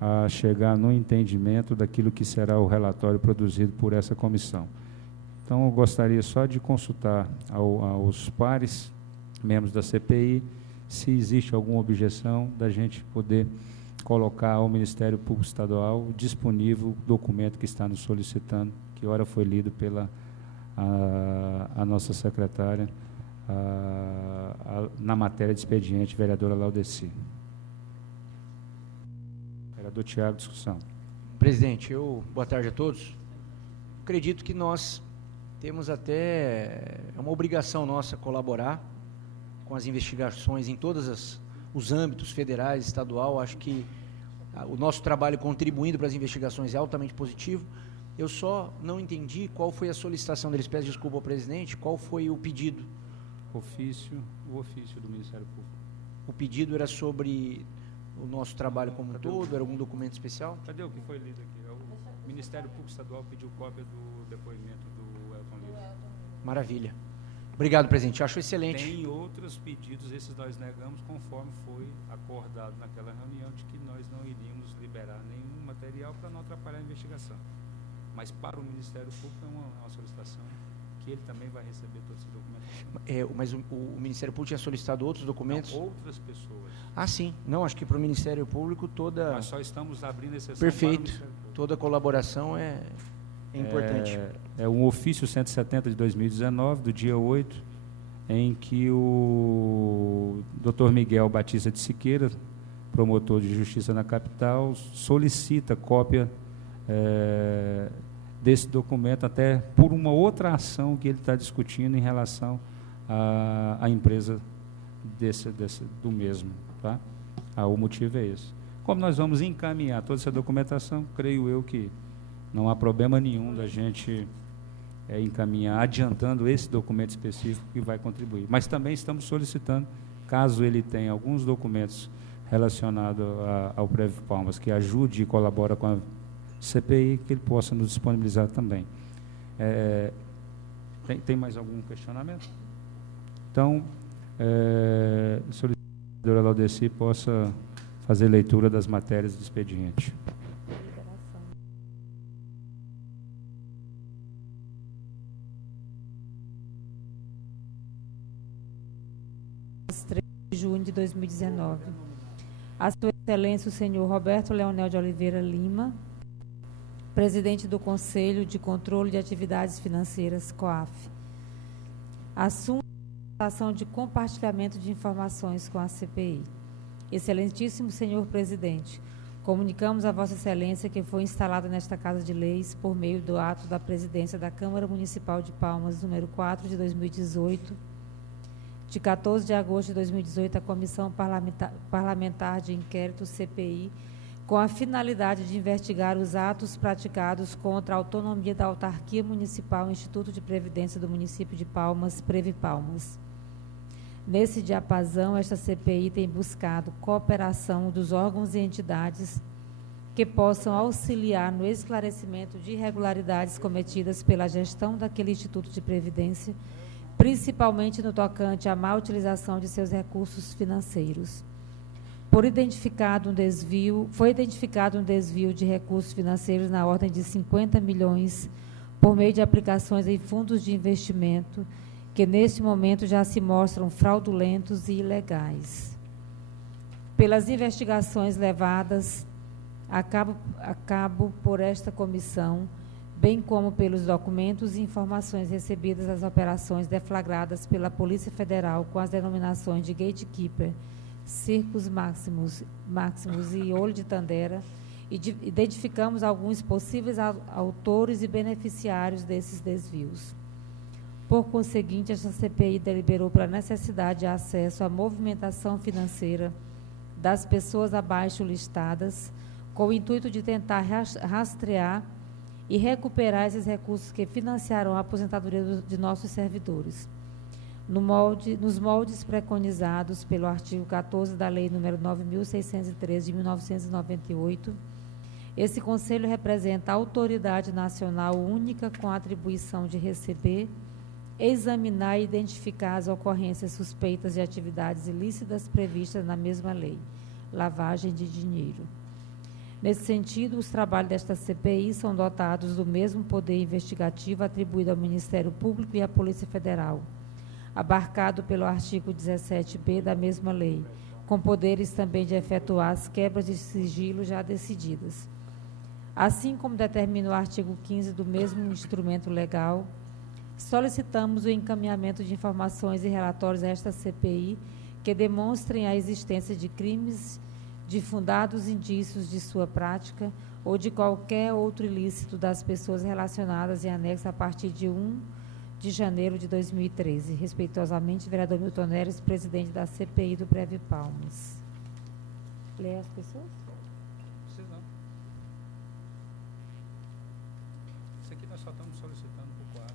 a chegar no entendimento daquilo que será o relatório produzido por essa comissão. Então, eu gostaria só de consultar aos pares, membros da CPI, se existe alguma objeção da gente poder colocar ao Ministério Público Estadual disponível o documento que está nos solicitando, que ora foi lido pela a nossa secretária na matéria de expediente, vereadora Laudeci. Vereador Tiago, discussão. Presidente, boa tarde a todos. Acredito que nós temos até uma obrigação nossa colaborar com as investigações em todos os âmbitos, federais, estadual. Acho que o nosso trabalho contribuindo para as investigações é altamente positivo. Eu só não entendi qual foi a solicitação deles. Peço desculpa ao presidente, qual foi o pedido? O ofício do Ministério Público. O pedido era sobre o nosso trabalho como um todo? Era algum documento especial? Cadê o que foi lido aqui? O Ministério Público Estadual pediu cópia do depoimento do Elton Lima. Maravilha. Obrigado, presidente. Acho excelente. Tem outros pedidos, esses nós negamos, conforme foi acordado naquela reunião, de que nós não iríamos liberar nenhum material para não atrapalhar a investigação. Mas para o Ministério Público é uma solicitação que ele também vai receber todos esses documentos. Mas o Ministério Público tinha solicitado outros documentos? Não, outras pessoas. Ah, sim. Não, acho que para o Ministério Público toda... Nós só estamos abrindo exceção. Perfeito. Toda colaboração é importante. É um ofício 170 de 2019, do dia 8, em que o Dr. Miguel Batista de Siqueira, promotor de justiça na capital, solicita cópia desse documento, até por uma outra ação que ele está discutindo em relação à empresa do mesmo. Tá? O motivo é esse. Como nós vamos encaminhar toda essa documentação, creio eu que não há problema nenhum da gente encaminhar, adiantando esse documento específico que vai contribuir. Mas também estamos solicitando, caso ele tenha alguns documentos relacionados ao Prev Palmas, que ajude e colabora com a CPI, que ele possa nos disponibilizar também. Tem mais algum questionamento? Então, solicito que a vereadora Laudeci possa fazer leitura das matérias do expediente. De junho de 2019. A sua excelência, o senhor Roberto Leonel de Oliveira Lima, presidente do Conselho de Controle de Atividades Financeiras, COAF, assume a ação de compartilhamento de informações com a CPI. Excelentíssimo senhor presidente, comunicamos a Vossa Excelência que foi instalada nesta Casa de Leis, por meio do ato da presidência da Câmara Municipal de Palmas, número 4 de 2018, de 14 de agosto de 2018, a Comissão Parlamentar de Inquérito, CPI, com a finalidade de investigar os atos praticados contra a autonomia da Autarquia Municipal, Instituto de Previdência do município de Palmas, Previpalmas. Nesse diapasão, esta CPI tem buscado cooperação dos órgãos e entidades que possam auxiliar no esclarecimento de irregularidades cometidas pela gestão daquele Instituto de Previdência, principalmente no tocante à má utilização de seus recursos financeiros. Foi identificado um desvio de recursos financeiros na ordem de 50 milhões por meio de aplicações em fundos de investimento, que neste momento já se mostram fraudulentos e ilegais. Pelas investigações levadas a cabo por esta comissão, bem como pelos documentos e informações recebidas das operações deflagradas pela Polícia Federal com as denominações de Gatekeeper, Circos Máximos e Olho de Tandera, identificamos alguns possíveis autores e beneficiários desses desvios. Por conseguinte, esta CPI deliberou pela necessidade de acesso à movimentação financeira das pessoas abaixo listadas, com o intuito de tentar rastrear e recuperar esses recursos que financiaram a aposentadoria de nossos servidores. Nos moldes preconizados pelo artigo 14 da Lei nº 9.603, de 1998, esse Conselho representa a autoridade nacional única com a atribuição de receber, examinar e identificar as ocorrências suspeitas de atividades ilícitas previstas na mesma lei, lavagem de dinheiro. Nesse sentido, os trabalhos desta CPI são dotados do mesmo poder investigativo atribuído ao Ministério Público e à Polícia Federal, abarcado pelo artigo 17b da mesma lei, com poderes também de efetuar as quebras de sigilo já decididas. Assim como determina o artigo 15 do mesmo instrumento legal, solicitamos o encaminhamento de informações e relatórios a esta CPI que demonstrem a existência de crimes, de fundados indícios de sua prática ou de qualquer outro ilícito das pessoas relacionadas em anexo a partir de 1 de janeiro de 2013. Respeitosamente, vereador Milton Neres, presidente da CPI do Breve Palmas. Lê as pessoas? Precisa não. Isso aqui nós só estamos solicitando por quadro.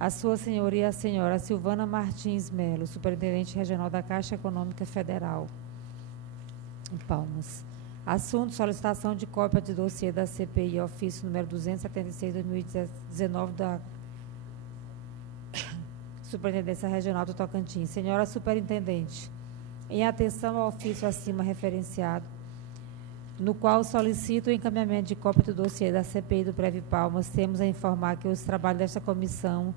A sua senhoria, a senhora Silvana Martins Melo, superintendente regional da Caixa Econômica Federal, em Palmas. Assunto: solicitação de cópia de dossiê da CPI, ofício número 276/2019 da Superintendência Regional do Tocantins. Senhora superintendente, em atenção ao ofício acima referenciado, no qual solicito o encaminhamento de cópia do dossiê da CPI do Breve Palmas, temos a informar que os trabalhos desta comissão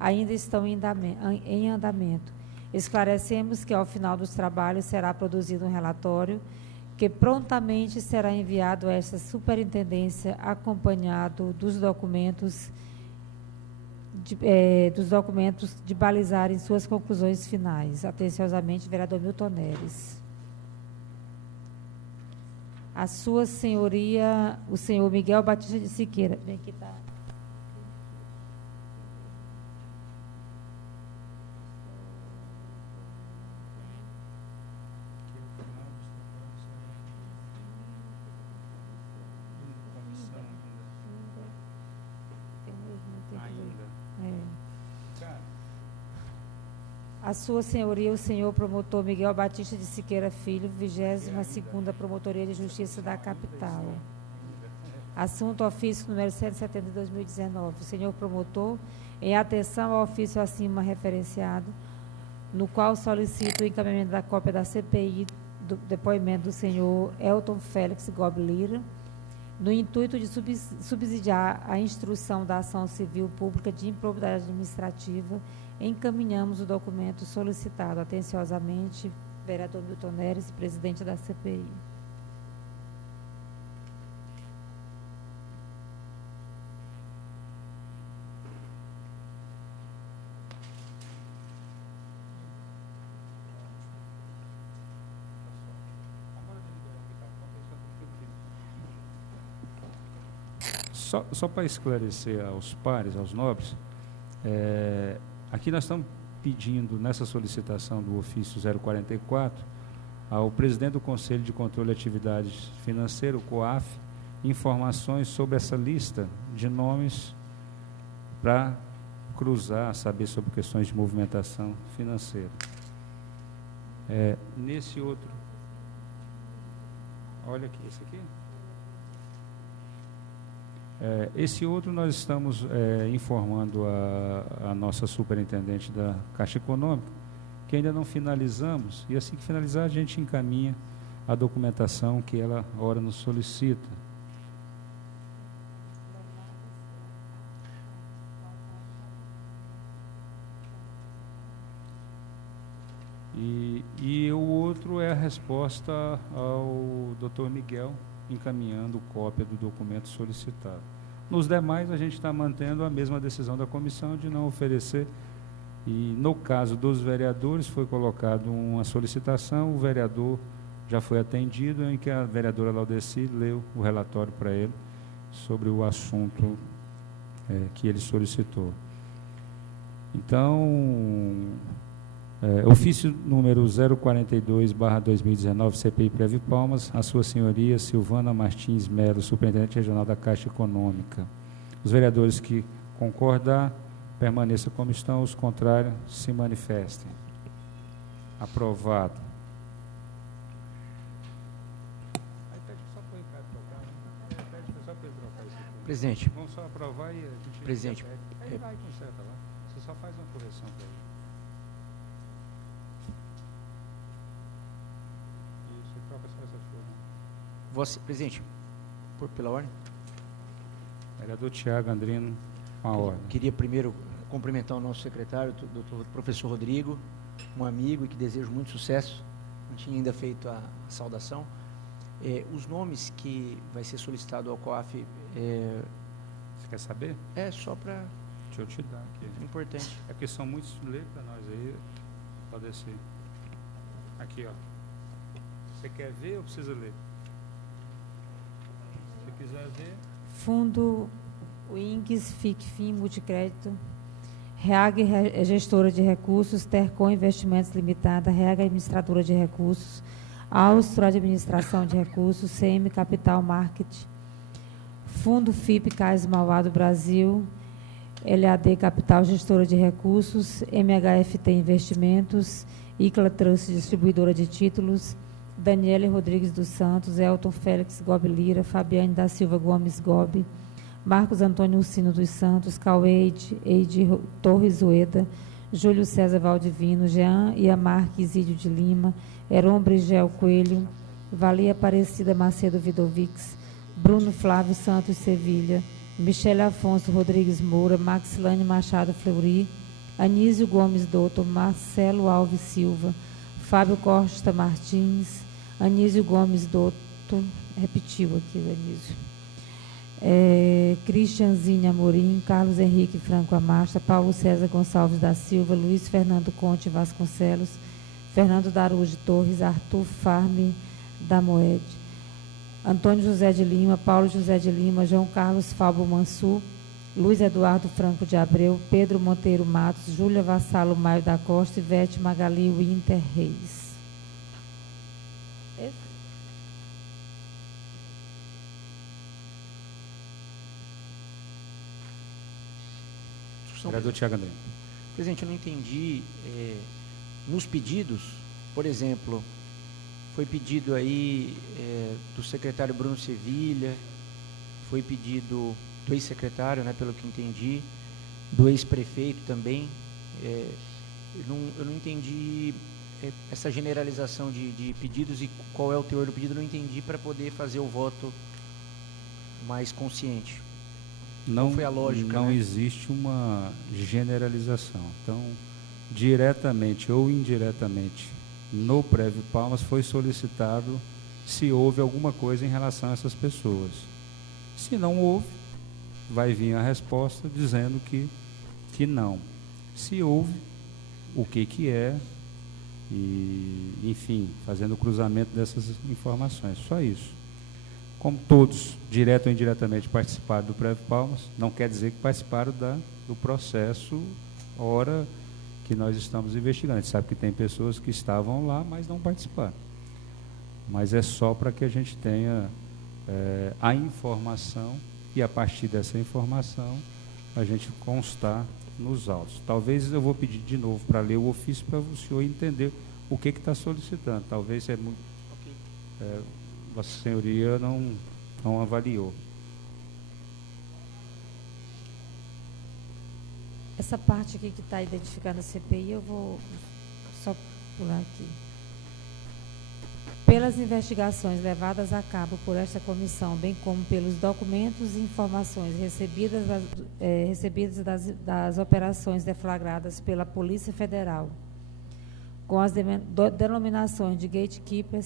ainda estão em andamento. Esclarecemos que, ao final dos trabalhos, será produzido um relatório que prontamente será enviado a esta superintendência, acompanhado dos documentos de balizarem suas conclusões finais. Atenciosamente, vereador Milton Neres. A sua senhoria, o senhor Miguel Batista de Siqueira. Bem, aqui está. A sua senhoria, o senhor promotor Miguel Batista de Siqueira Filho, 22ª Promotoria de Justiça da Capital. Assunto: ofício número 170 de 2019. O senhor promotor, em atenção ao ofício acima referenciado, no qual solicito o encaminhamento da cópia da CPI do depoimento do senhor Elton Félix Gobi Lira, no intuito de subsidiar a instrução da ação civil pública de improbidade administrativa, encaminhamos o documento solicitado. Atenciosamente, vereador Milton Neres, presidente da CPI. Só para esclarecer aos pares, aos nobres, aqui nós estamos pedindo, nessa solicitação do ofício 044, ao presidente do Conselho de Controle de Atividades Financeiras, o COAF, informações sobre essa lista de nomes para cruzar, saber sobre questões de movimentação financeira. Nesse outro, olha aqui, esse aqui. Esse outro nós estamos informando a nossa superintendente da Caixa Econômica, que ainda não finalizamos, e assim que finalizar a gente encaminha a documentação que ela ora nos solicita. E o outro é a resposta ao Dr. Miguel, encaminhando cópia do documento solicitado. Nos demais, a gente está mantendo a mesma decisão da comissão de não oferecer, e no caso dos vereadores foi colocado uma solicitação, o vereador já foi atendido, em que a vereadora Laudeci leu o relatório para ele sobre o assunto que ele solicitou. Então, ofício número 042/2019, CPI Breve Palmas, a sua senhoria Silvana Martins Melo, superintendente regional da Caixa Econômica. Os vereadores que concordar, permaneçam como estão, os contrários, se manifestem. Aprovado. Presidente. Vamos só aprovar e a gente... Presidente. Aí vai, conserta lá. Você só faz uma correção para ele. Isso Presidente, pela ordem. Vereador Tiago Andrino, com a ordem. Queria primeiro cumprimentar o nosso secretário, doutor professor Rodrigo, um amigo e que desejo muito sucesso. Não tinha ainda feito a saudação. Os nomes que vai ser solicitado ao COAF... Você quer saber? É só para... Deixa eu te dar aqui. É importante. É porque são muitos, lê para nós aí, pode descer. Aqui, ó. Você quer ver ou precisa ler? Se quiser ver... Fundo Wings, FICFIN, Multicrédito, REAG, Gestora de Recursos, Tercom Investimentos Limitada, REAG, Administradora de Recursos, Austro, Administração de Recursos, CM Capital Market, Fundo FIP Cais Mauá do Brasil, LAD Capital Gestora de Recursos, MHFT Investimentos, ICLA Trust Distribuidora de Títulos, Daniele Rodrigues dos Santos, Elton Félix Gobi Lira, Fabiane da Silva Gomes Gobi, Marcos Antônio Ursino dos Santos, Cauê Eide Torres Ueda, Júlio César Valdivino, Jean Iamar Quisídio de Lima, Heron Brigel Coelho, Valia Aparecida Macedo Vidovics, Bruno Flávio Santos Sevilha, Michele Afonso Rodrigues Moura, Maxilane Machado Fleury, Anísio Gomes Doutor, Marcelo Alves Silva, Fábio Costa Martins, Anísio Gomes Doutor, repetiu aqui o Anísio, Cristianzinho Amorim, Carlos Henrique Franco Amasta, Paulo César Gonçalves da Silva, Luiz Fernando Conte Vasconcelos, Fernando Darude Torres, Arthur Farme da Moed, Antônio José de Lima, Paulo José de Lima, João Carlos Fábio Mansur, Luiz Eduardo Franco de Abreu, Pedro Monteiro Matos, Júlia Vassalo Maio da Costa, Ivete Magali Winter Reis. Vereador Tiago André. Presidente, eu não entendi, nos pedidos, por exemplo, foi pedido aí do secretário Bruno Sevilha, foi pedido do ex-secretário, né, pelo que entendi, do ex-prefeito também. Eu não entendi essa generalização de pedidos e qual é o teor do pedido, eu não entendi para poder fazer o voto mais consciente. Não foi a lógica, não né? existe uma generalização. Então, diretamente ou indiretamente, no Prévio Palmas foi solicitado se houve alguma coisa em relação a essas pessoas. Se não houve, vai vir a resposta dizendo que não. Se houve, o que é, e, enfim, fazendo o cruzamento dessas informações. Só isso. Como todos, direto ou indiretamente, participaram do Prévio Palmas, não quer dizer que participaram do processo, hora que nós estamos investigando. A gente sabe que tem pessoas que estavam lá, mas não participaram. Mas é só para que a gente tenha a informação e, a partir dessa informação, a gente constar nos autos. Talvez eu vou pedir de novo para ler o ofício para o senhor entender o que está solicitando. Talvez é muito... Vossa Senhoria não avaliou. Essa parte aqui que está identificada na CPI, eu vou só pular aqui. Pelas investigações levadas a cabo por esta comissão, bem como pelos documentos e informações recebidas das operações deflagradas pela Polícia Federal, com as denominações de Gatekeeper,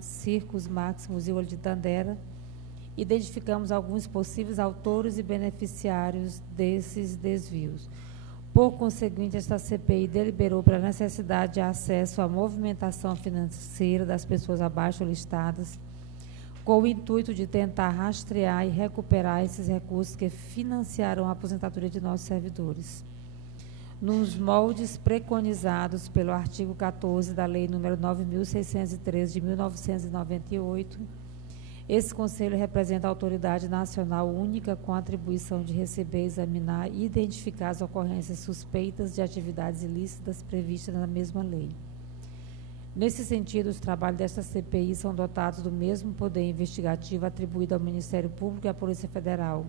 Circus Maximus e Olho de Tandera, identificamos alguns possíveis autores e beneficiários desses desvios. Por conseguinte, esta CPI deliberou pela necessidade de acesso à movimentação financeira das pessoas abaixo listadas, com o intuito de tentar rastrear e recuperar esses recursos que financiaram a aposentadoria de nossos servidores, nos moldes preconizados pelo artigo 14 da Lei nº 9.613 de 1998. Esse Conselho representa a autoridade nacional única com a atribuição de receber, examinar e identificar as ocorrências suspeitas de atividades ilícitas previstas na mesma lei. Nesse sentido, os trabalhos desta CPI são dotados do mesmo poder investigativo atribuído ao Ministério Público e à Polícia Federal,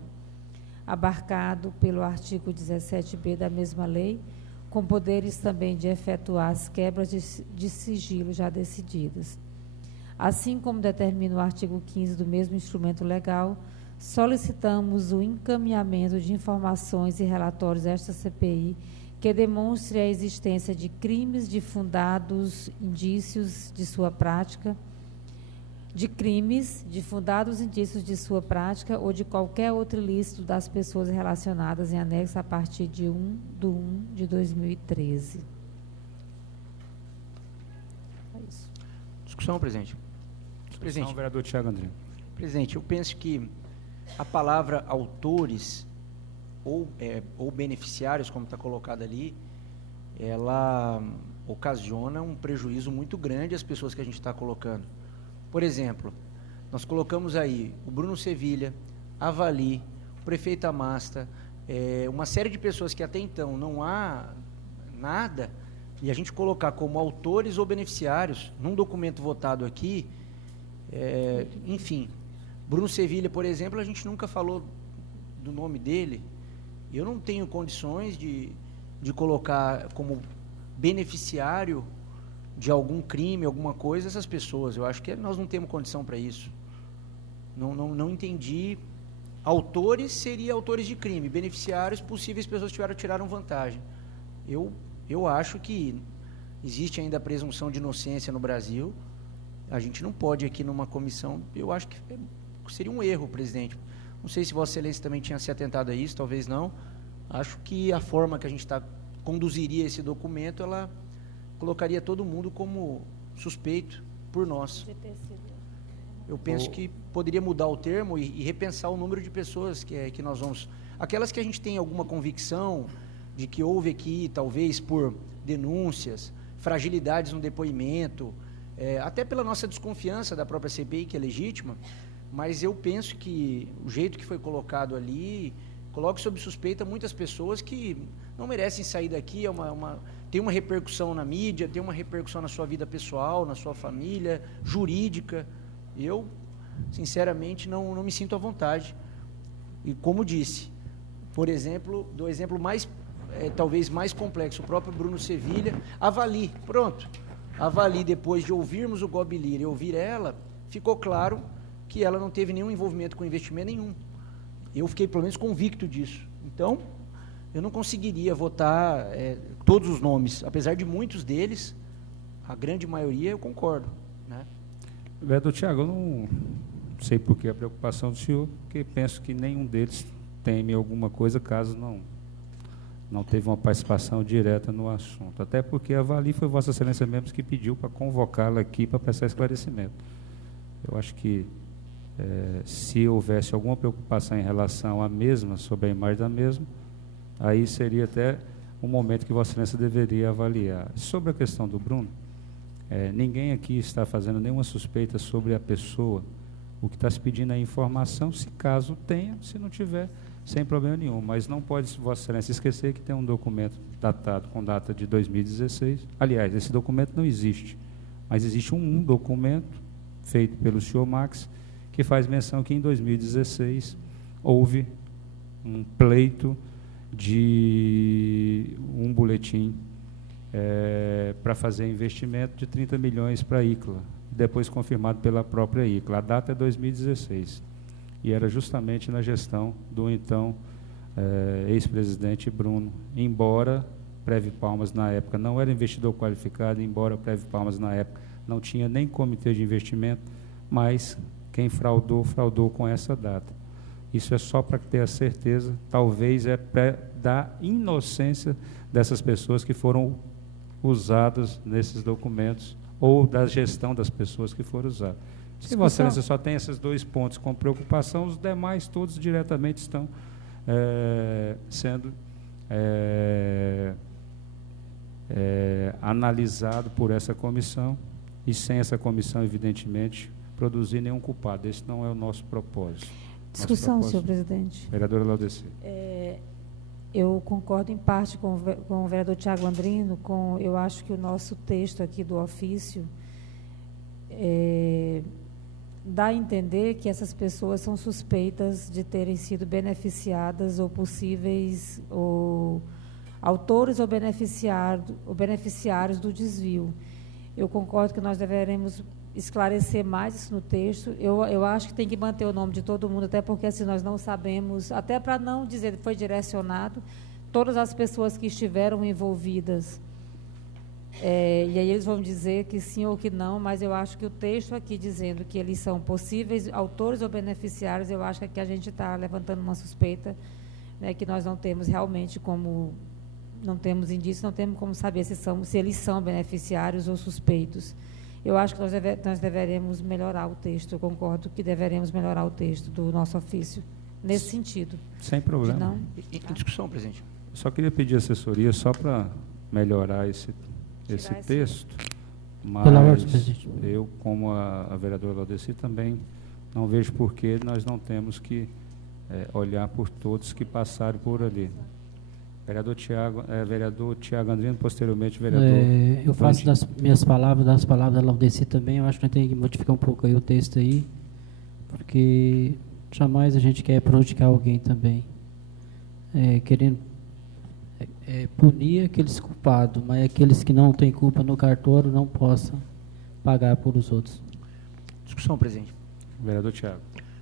abarcado pelo artigo 17b da mesma lei, com poderes também de efetuar as quebras de sigilo já decididas. Assim como determina o artigo 15 do mesmo instrumento legal, solicitamos o encaminhamento de informações e relatórios desta CPI que demonstre a existência de crimes de fundados indícios de sua prática, ou de qualquer outro ilícito das pessoas relacionadas em anexo a partir de 1/1/2013. É isso. Discussão, presidente. Presidente. Vereador Tiago Andrino. Presidente, eu penso que a palavra autores ou beneficiários, como está colocado ali, ela ocasiona um prejuízo muito grande às pessoas que a gente está colocando. Por exemplo, nós colocamos aí o Bruno Sevilha, a Vali, o prefeito Amasta, uma série de pessoas que até então não há nada, e a gente colocar como autores ou beneficiários num documento votado aqui, enfim. Bruno Sevilha, por exemplo, a gente nunca falou do nome dele. Eu não tenho condições de colocar como beneficiário de algum crime, alguma coisa, essas pessoas. Eu acho que nós não temos condição para isso. Não entendi. Autores seria autores de crime, beneficiários, possíveis pessoas que tiraram vantagem. Eu acho que existe ainda a presunção de inocência no Brasil. A gente não pode aqui numa comissão, eu acho que seria um erro, presidente. Não sei se Vossa Excelência também tinha se atentado a isso, talvez não. Acho que a forma que a gente conduziria esse documento, ela colocaria todo mundo como suspeito por nós. Eu penso que poderia mudar o termo e repensar o número de pessoas que nós vamos... Aquelas que a gente tem alguma convicção de que houve aqui, talvez por denúncias, fragilidades no depoimento, até pela nossa desconfiança da própria CPI, que é legítima, mas eu penso que o jeito que foi colocado ali coloca sob suspeita muitas pessoas que não merecem sair daqui, tem uma repercussão na mídia, tem uma repercussão na sua vida pessoal, na sua família, jurídica. Eu, sinceramente, não me sinto à vontade. E como disse, por exemplo, do exemplo mais, talvez mais complexo, o próprio Bruno Sevilha, Vali, pronto. A Vali, depois de ouvirmos o Gobi Lira e ouvir ela, ficou claro que ela não teve nenhum envolvimento com investimento nenhum. Eu fiquei, pelo menos, convicto disso. Então, eu não conseguiria votar todos os nomes, apesar de muitos deles, a grande maioria eu concordo, né? Vereador Tiago, eu não sei por que a preocupação do senhor, porque penso que nenhum deles teme alguma coisa, caso não teve uma participação direta no assunto. Até porque a Vali foi Vossa Excelência mesmo que pediu para convocá-la aqui para prestar esclarecimento. Eu acho que se houvesse alguma preocupação em relação à mesma, sobre a imagem da mesma, aí seria até um momento que Vossa Excelência deveria avaliar. Sobre a questão do Bruno, ninguém aqui está fazendo nenhuma suspeita sobre a pessoa. O que está se pedindo é informação, se caso tenha, se não tiver, sem problema nenhum. Mas não pode Vossa Excelência esquecer que tem um documento datado com data de 2016. Aliás, esse documento não existe, mas existe um documento feito pelo senhor Max, que faz menção que em 2016 houve um pleito de um boletim para fazer investimento de 30 milhões para a ICLA, depois confirmado pela própria ICLA. A data é 2016, e era justamente na gestão do então ex-presidente Bruno, embora Preve Palmas na época não era investidor qualificado, embora Preve Palmas na época não tinha nem comitê de investimento, mas quem fraudou com essa data. Isso é só para ter a certeza, talvez da inocência dessas pessoas que foram usadas nesses documentos, ou da gestão das pessoas que foram usadas. Se Vossa Excelência só tem esses dois pontos com preocupação, os demais todos diretamente estão sendo analisados por essa comissão, e sem essa comissão, evidentemente, produzir nenhum culpado. Esse não é o nosso propósito. Discussão, senhor presidente. Vereadora Laudeci. Eu concordo em parte com o vereador Tiago Andrino, eu acho que o nosso texto aqui do ofício dá a entender que essas pessoas são suspeitas de terem sido beneficiadas ou possíveis ou autores ou beneficiários do desvio. Eu concordo que nós deveremos esclarecer mais isso no texto. Eu acho que tem que manter o nome de todo mundo, até porque assim nós não sabemos, até para não dizer que foi direcionado, todas as pessoas que estiveram envolvidas. E aí eles vão dizer que sim ou que não, mas eu acho que o texto aqui dizendo que eles são possíveis autores ou beneficiários, eu acho que aqui a gente está levantando uma suspeita, né, que nós não temos realmente como, não temos indícios, não temos como saber se eles são beneficiários ou suspeitos. Eu acho que nós deveremos melhorar o texto, eu concordo que deveremos melhorar o texto do nosso ofício, nesse sentido. Sem problema. Não, Em discussão, presidente. Só queria pedir assessoria só para melhorar esse texto, mas Pela ordem, presidente. eu, como a vereadora Laudeci, também não vejo por que nós não temos que olhar por todos que passaram por ali. Vereador Tiago Andrino, posteriormente vereador... eu faço das palavras da Laudeci também, eu acho que nós temos que modificar um pouco aí o texto aí, porque jamais a gente quer prejudicar alguém também, querendo punir aqueles culpados, mas aqueles que não têm culpa no cartório não possam pagar por os outros. Discussão, presidente. Vereador Tiago.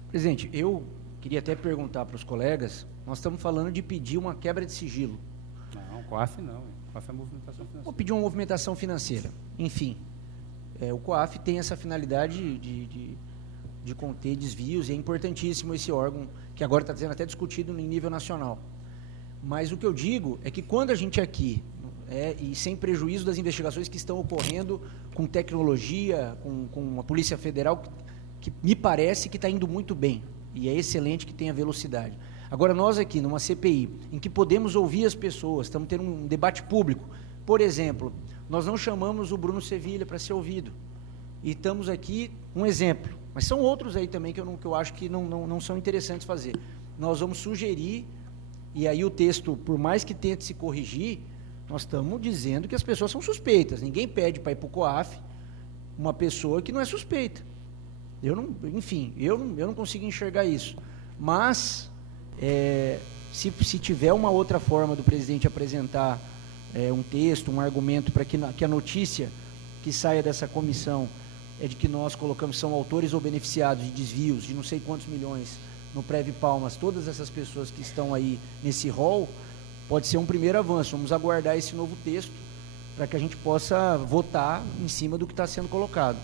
Presidente, eu queria até perguntar para os colegas, nós estamos falando de pedir uma quebra de sigilo. Não, COAF não. COAF é movimentação financeira. Ou pedir uma movimentação financeira. Enfim, o COAF tem essa finalidade de conter desvios, e é importantíssimo esse órgão, que agora está sendo até discutido em nível nacional. Mas o que eu digo é que quando a gente aqui, e sem prejuízo das investigações que estão ocorrendo com tecnologia, com a Polícia Federal, que me parece que está indo muito bem, e é excelente que tenha velocidade. Agora, nós aqui, numa CPI, em que podemos ouvir as pessoas, estamos tendo um debate público. Por exemplo, nós não chamamos o Bruno Sevilha para ser ouvido. E estamos aqui, um exemplo. Mas são outros aí também que eu acho que não são interessantes fazer. Nós vamos sugerir, e aí o texto, por mais que tente se corrigir, nós estamos dizendo que as pessoas são suspeitas. Ninguém pede para ir para o COAF uma pessoa que não é suspeita. Eu não consigo enxergar isso. Mas, se tiver uma outra forma do presidente apresentar um texto, um argumento para que a notícia que saia dessa comissão é de que nós colocamos, são autores ou beneficiados de desvios de não sei quantos milhões no Prev Palmas, todas essas pessoas que estão aí nesse rol, pode ser um primeiro avanço. Vamos aguardar esse novo texto para que a gente possa votar em cima do que está sendo colocado.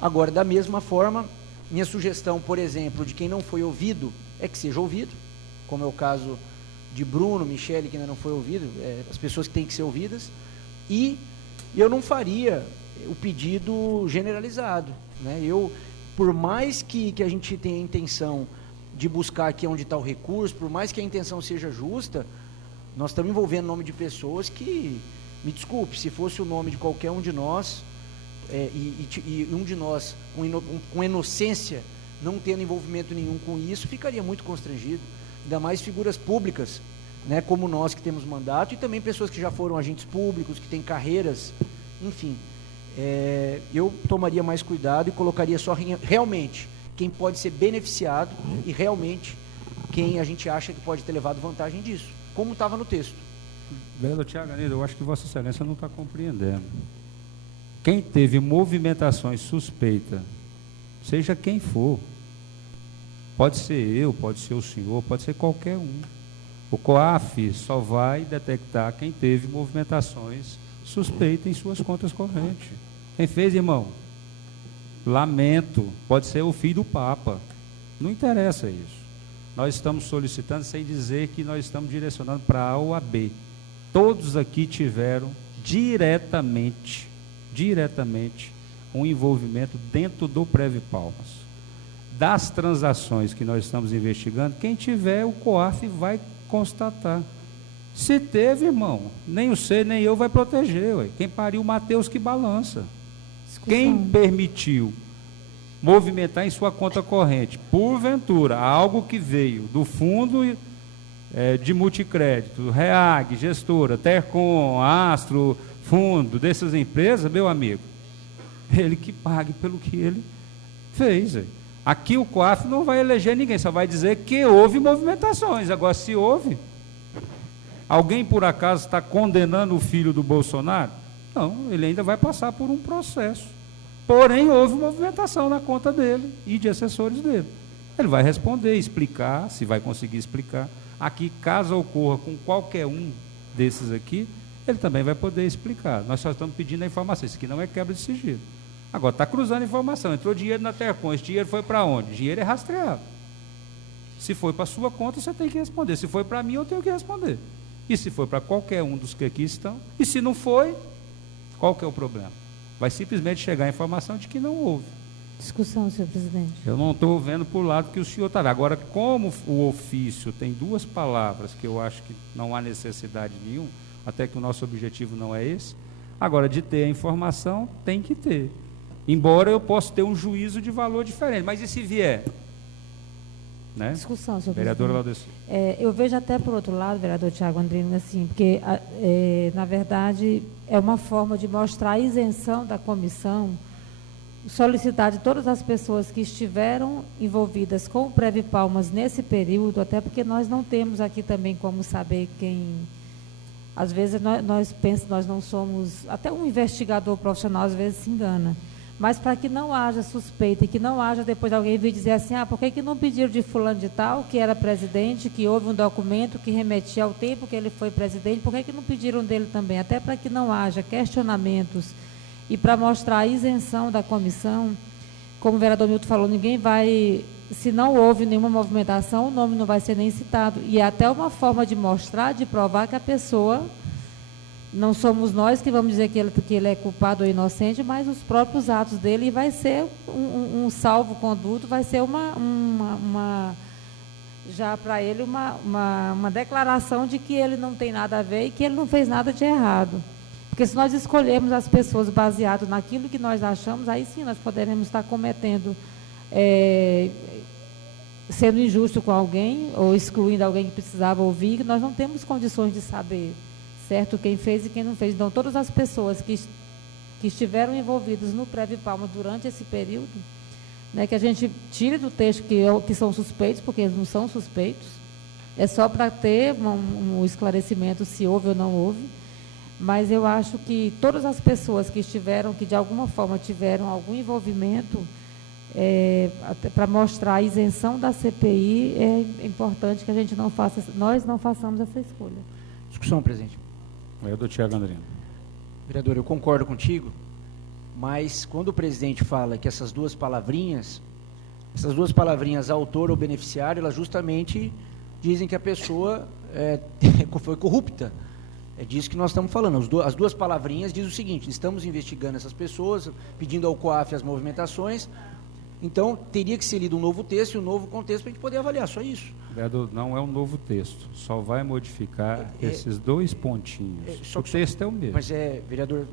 Agora, da mesma forma, minha sugestão, por exemplo, de quem não foi ouvido, é que seja ouvido, como é o caso de Bruno, Michele, que ainda não foi ouvido, as pessoas que têm que ser ouvidas, e eu não faria o pedido generalizado, né? Por mais que a gente tenha a intenção de buscar aqui onde está o recurso, por mais que a intenção seja justa, nós estamos envolvendo o nome de pessoas que, me desculpe, se fosse o nome de qualquer um de nós, e um de nós com inocência, não tendo envolvimento nenhum com isso, ficaria muito constrangido, ainda mais figuras públicas, né, como nós que temos mandato, e também pessoas que já foram agentes públicos, que têm carreiras, enfim, eu tomaria mais cuidado e colocaria só realmente quem pode ser beneficiado e realmente quem a gente acha que pode ter levado vantagem disso, como estava no texto. Vereador Tiago, eu acho que Vossa Excelência não está compreendendo. Quem teve movimentações suspeitas, seja quem for, pode ser eu, pode ser o senhor, pode ser qualquer um. O COAF só vai detectar quem teve movimentações suspeitas em suas contas correntes. Quem fez, irmão? Lamento, pode ser o filho do Papa. Não interessa isso. Nós estamos solicitando sem dizer que nós estamos direcionando para A ou a B. Todos aqui tiveram diretamente um envolvimento dentro do Prev Palmas. Das transações que nós estamos investigando, quem tiver, o COAF vai constatar. Se teve, irmão, nem você nem eu vai proteger. Ué. Quem pariu, Mateus que balança. Quem permitiu movimentar em sua conta corrente, porventura, algo que veio do fundo de multicrédito, REAG, gestora, Tercom, Astro, fundo dessas empresas, meu amigo, ele que pague pelo que ele fez. Aqui o COAF não vai eleger ninguém, só vai dizer que houve movimentações. Agora, se houve, alguém por acaso está condenando o filho do Bolsonaro? Não, ele ainda vai passar por um processo. Porém, houve movimentação na conta dele e de assessores dele. Ele vai responder, explicar, se vai conseguir explicar. Aqui, caso ocorra com qualquer um desses aqui, ele também vai poder explicar. Nós só estamos pedindo a informação. Isso aqui não é quebra de sigilo. Agora, está cruzando informação. Entrou dinheiro na Tercom, esse dinheiro foi para onde? Dinheiro é rastreado. Se foi para a sua conta, você tem que responder. Se foi para mim, eu tenho que responder. E se foi para qualquer um dos que aqui estão, e se não foi, qual que é o problema? Vai simplesmente chegar a informação de que não houve. Discussão, senhor presidente. Eu não estou vendo por lado que o senhor está. Agora, como o ofício tem duas palavras que eu acho que não há necessidade nenhuma, até que o nosso objetivo não é esse, agora, de ter a informação, tem que ter. Embora eu possa ter um juízo de valor diferente. Mas e se vier? Né? Discussão, senhor Vereadora presidente. Laudeci. Eu vejo até por outro lado, vereador Tiago Andrino, assim, porque, na verdade, é uma forma de mostrar a isenção da comissão, solicitar de todas as pessoas que estiveram envolvidas com o Prev Palmas nesse período, até porque nós não temos aqui também como saber quem... Às vezes nós não somos... Até um investigador profissional às vezes se engana. Mas para que não haja suspeita e que não haja depois alguém vir dizer assim, por que não pediram de fulano de tal, que era presidente, que houve um documento que remetia ao tempo que ele foi presidente, por que não pediram dele também? Até para que não haja questionamentos e para mostrar a isenção da comissão, como o vereador Milton falou, ninguém vai, se não houve nenhuma movimentação, o nome não vai ser nem citado. E é até uma forma de mostrar, de provar que a pessoa... Não somos nós que vamos dizer que ele é culpado ou inocente, mas os próprios atos dele, e vai ser um salvo-conduto, vai ser já para ele uma declaração de que ele não tem nada a ver e que ele não fez nada de errado. Porque se nós escolhermos as pessoas baseado naquilo que nós achamos, aí sim nós poderemos estar cometendo, sendo injusto com alguém, ou excluindo alguém que precisava ouvir, que nós não temos condições de saber, certo, quem fez e quem não fez. Então, todas as pessoas que estiveram envolvidas no Prev Palmas durante esse período, né, que a gente tire do texto que são suspeitos, porque eles não são suspeitos, é só para ter um esclarecimento se houve ou não houve, mas eu acho que todas as pessoas que de alguma forma tiveram algum envolvimento, para mostrar a isenção da CPI, é importante que nós não façamos essa escolha. Discussão, presidente. Vereador Tiago Andrino. Vereador, eu concordo contigo, mas quando o presidente fala que essas duas palavrinhas, autor ou beneficiário, elas justamente dizem que a pessoa foi corrupta. É disso que nós estamos falando. As duas palavrinhas dizem o seguinte: estamos investigando essas pessoas, pedindo ao COAF as movimentações. Então, teria que ser lido um novo texto e um novo contexto para a gente poder avaliar, só isso. Vereador, não é um novo texto, só vai modificar esses dois pontinhos. O texto é o mesmo. Mas vereador,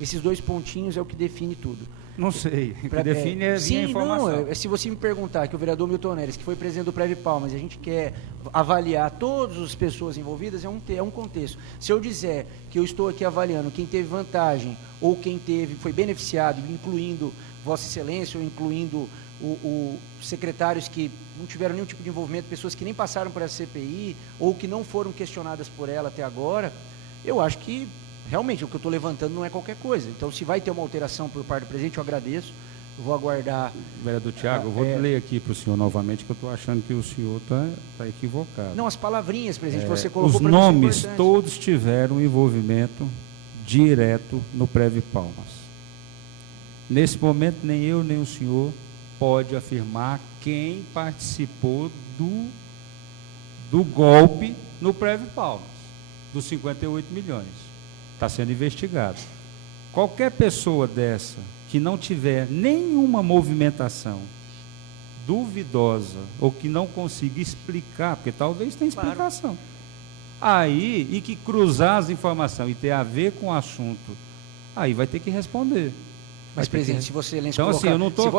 esses dois pontinhos é o que define tudo. Não sei, o que define é a informação. Não, se você me perguntar que o vereador Milton Neres, que foi presidente do Prev Palmas, e a gente quer avaliar todas as pessoas envolvidas, é um contexto. Se eu dizer que eu estou aqui avaliando quem teve vantagem ou quem foi beneficiado, incluindo Vossa Excelência, ou incluindo os secretários que não tiveram nenhum tipo de envolvimento, pessoas que nem passaram por essa CPI, ou que não foram questionadas por ela até agora, eu acho que, realmente, o que eu estou levantando não é qualquer coisa. Então, se vai ter uma alteração por parte do presidente, eu agradeço, eu vou aguardar... Vereador Tiago, eu vou ler aqui para o senhor novamente, que eu estou achando que o senhor está equivocado. Não, as palavrinhas, presidente, você colocou... Os nomes todos tiveram envolvimento direto no Prev Palmas. Nesse momento, nem eu, nem o senhor pode afirmar quem participou do golpe no Prev Palmas, dos 58 milhões. Está sendo investigado. Qualquer pessoa dessa que não tiver nenhuma movimentação duvidosa ou que não consiga explicar, porque talvez tenha explicação, aí, e que cruzar as informações e ter a ver com o assunto, aí vai ter que responder. Mas, presidente, se Vossa Excelência então, colocar, assim, eu não estou aqui,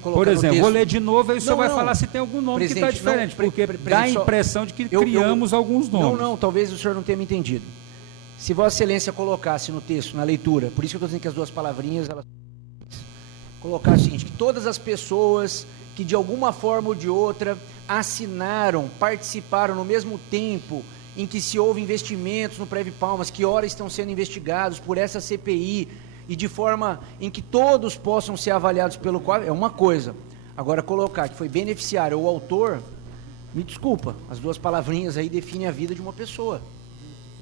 por exemplo, texto, vou ler de novo, aí o senhor vai falar se tem algum nome que está diferente, porque dá a impressão de que criamos alguns nomes. Não, talvez o senhor não tenha me entendido. Se Vossa Excelência colocasse no texto, na leitura, por isso que eu estou dizendo que as duas palavrinhas, elas colocar o seguinte, que todas as pessoas que de alguma forma ou de outra assinaram, participaram no mesmo tempo em que se houve investimentos no Prev Palmas, que ora estão sendo investigados por essa CPI, e de forma em que todos possam ser avaliados pelo COAF, é uma coisa. Agora, colocar que foi beneficiário ou autor, me desculpa, as duas palavrinhas aí definem a vida de uma pessoa.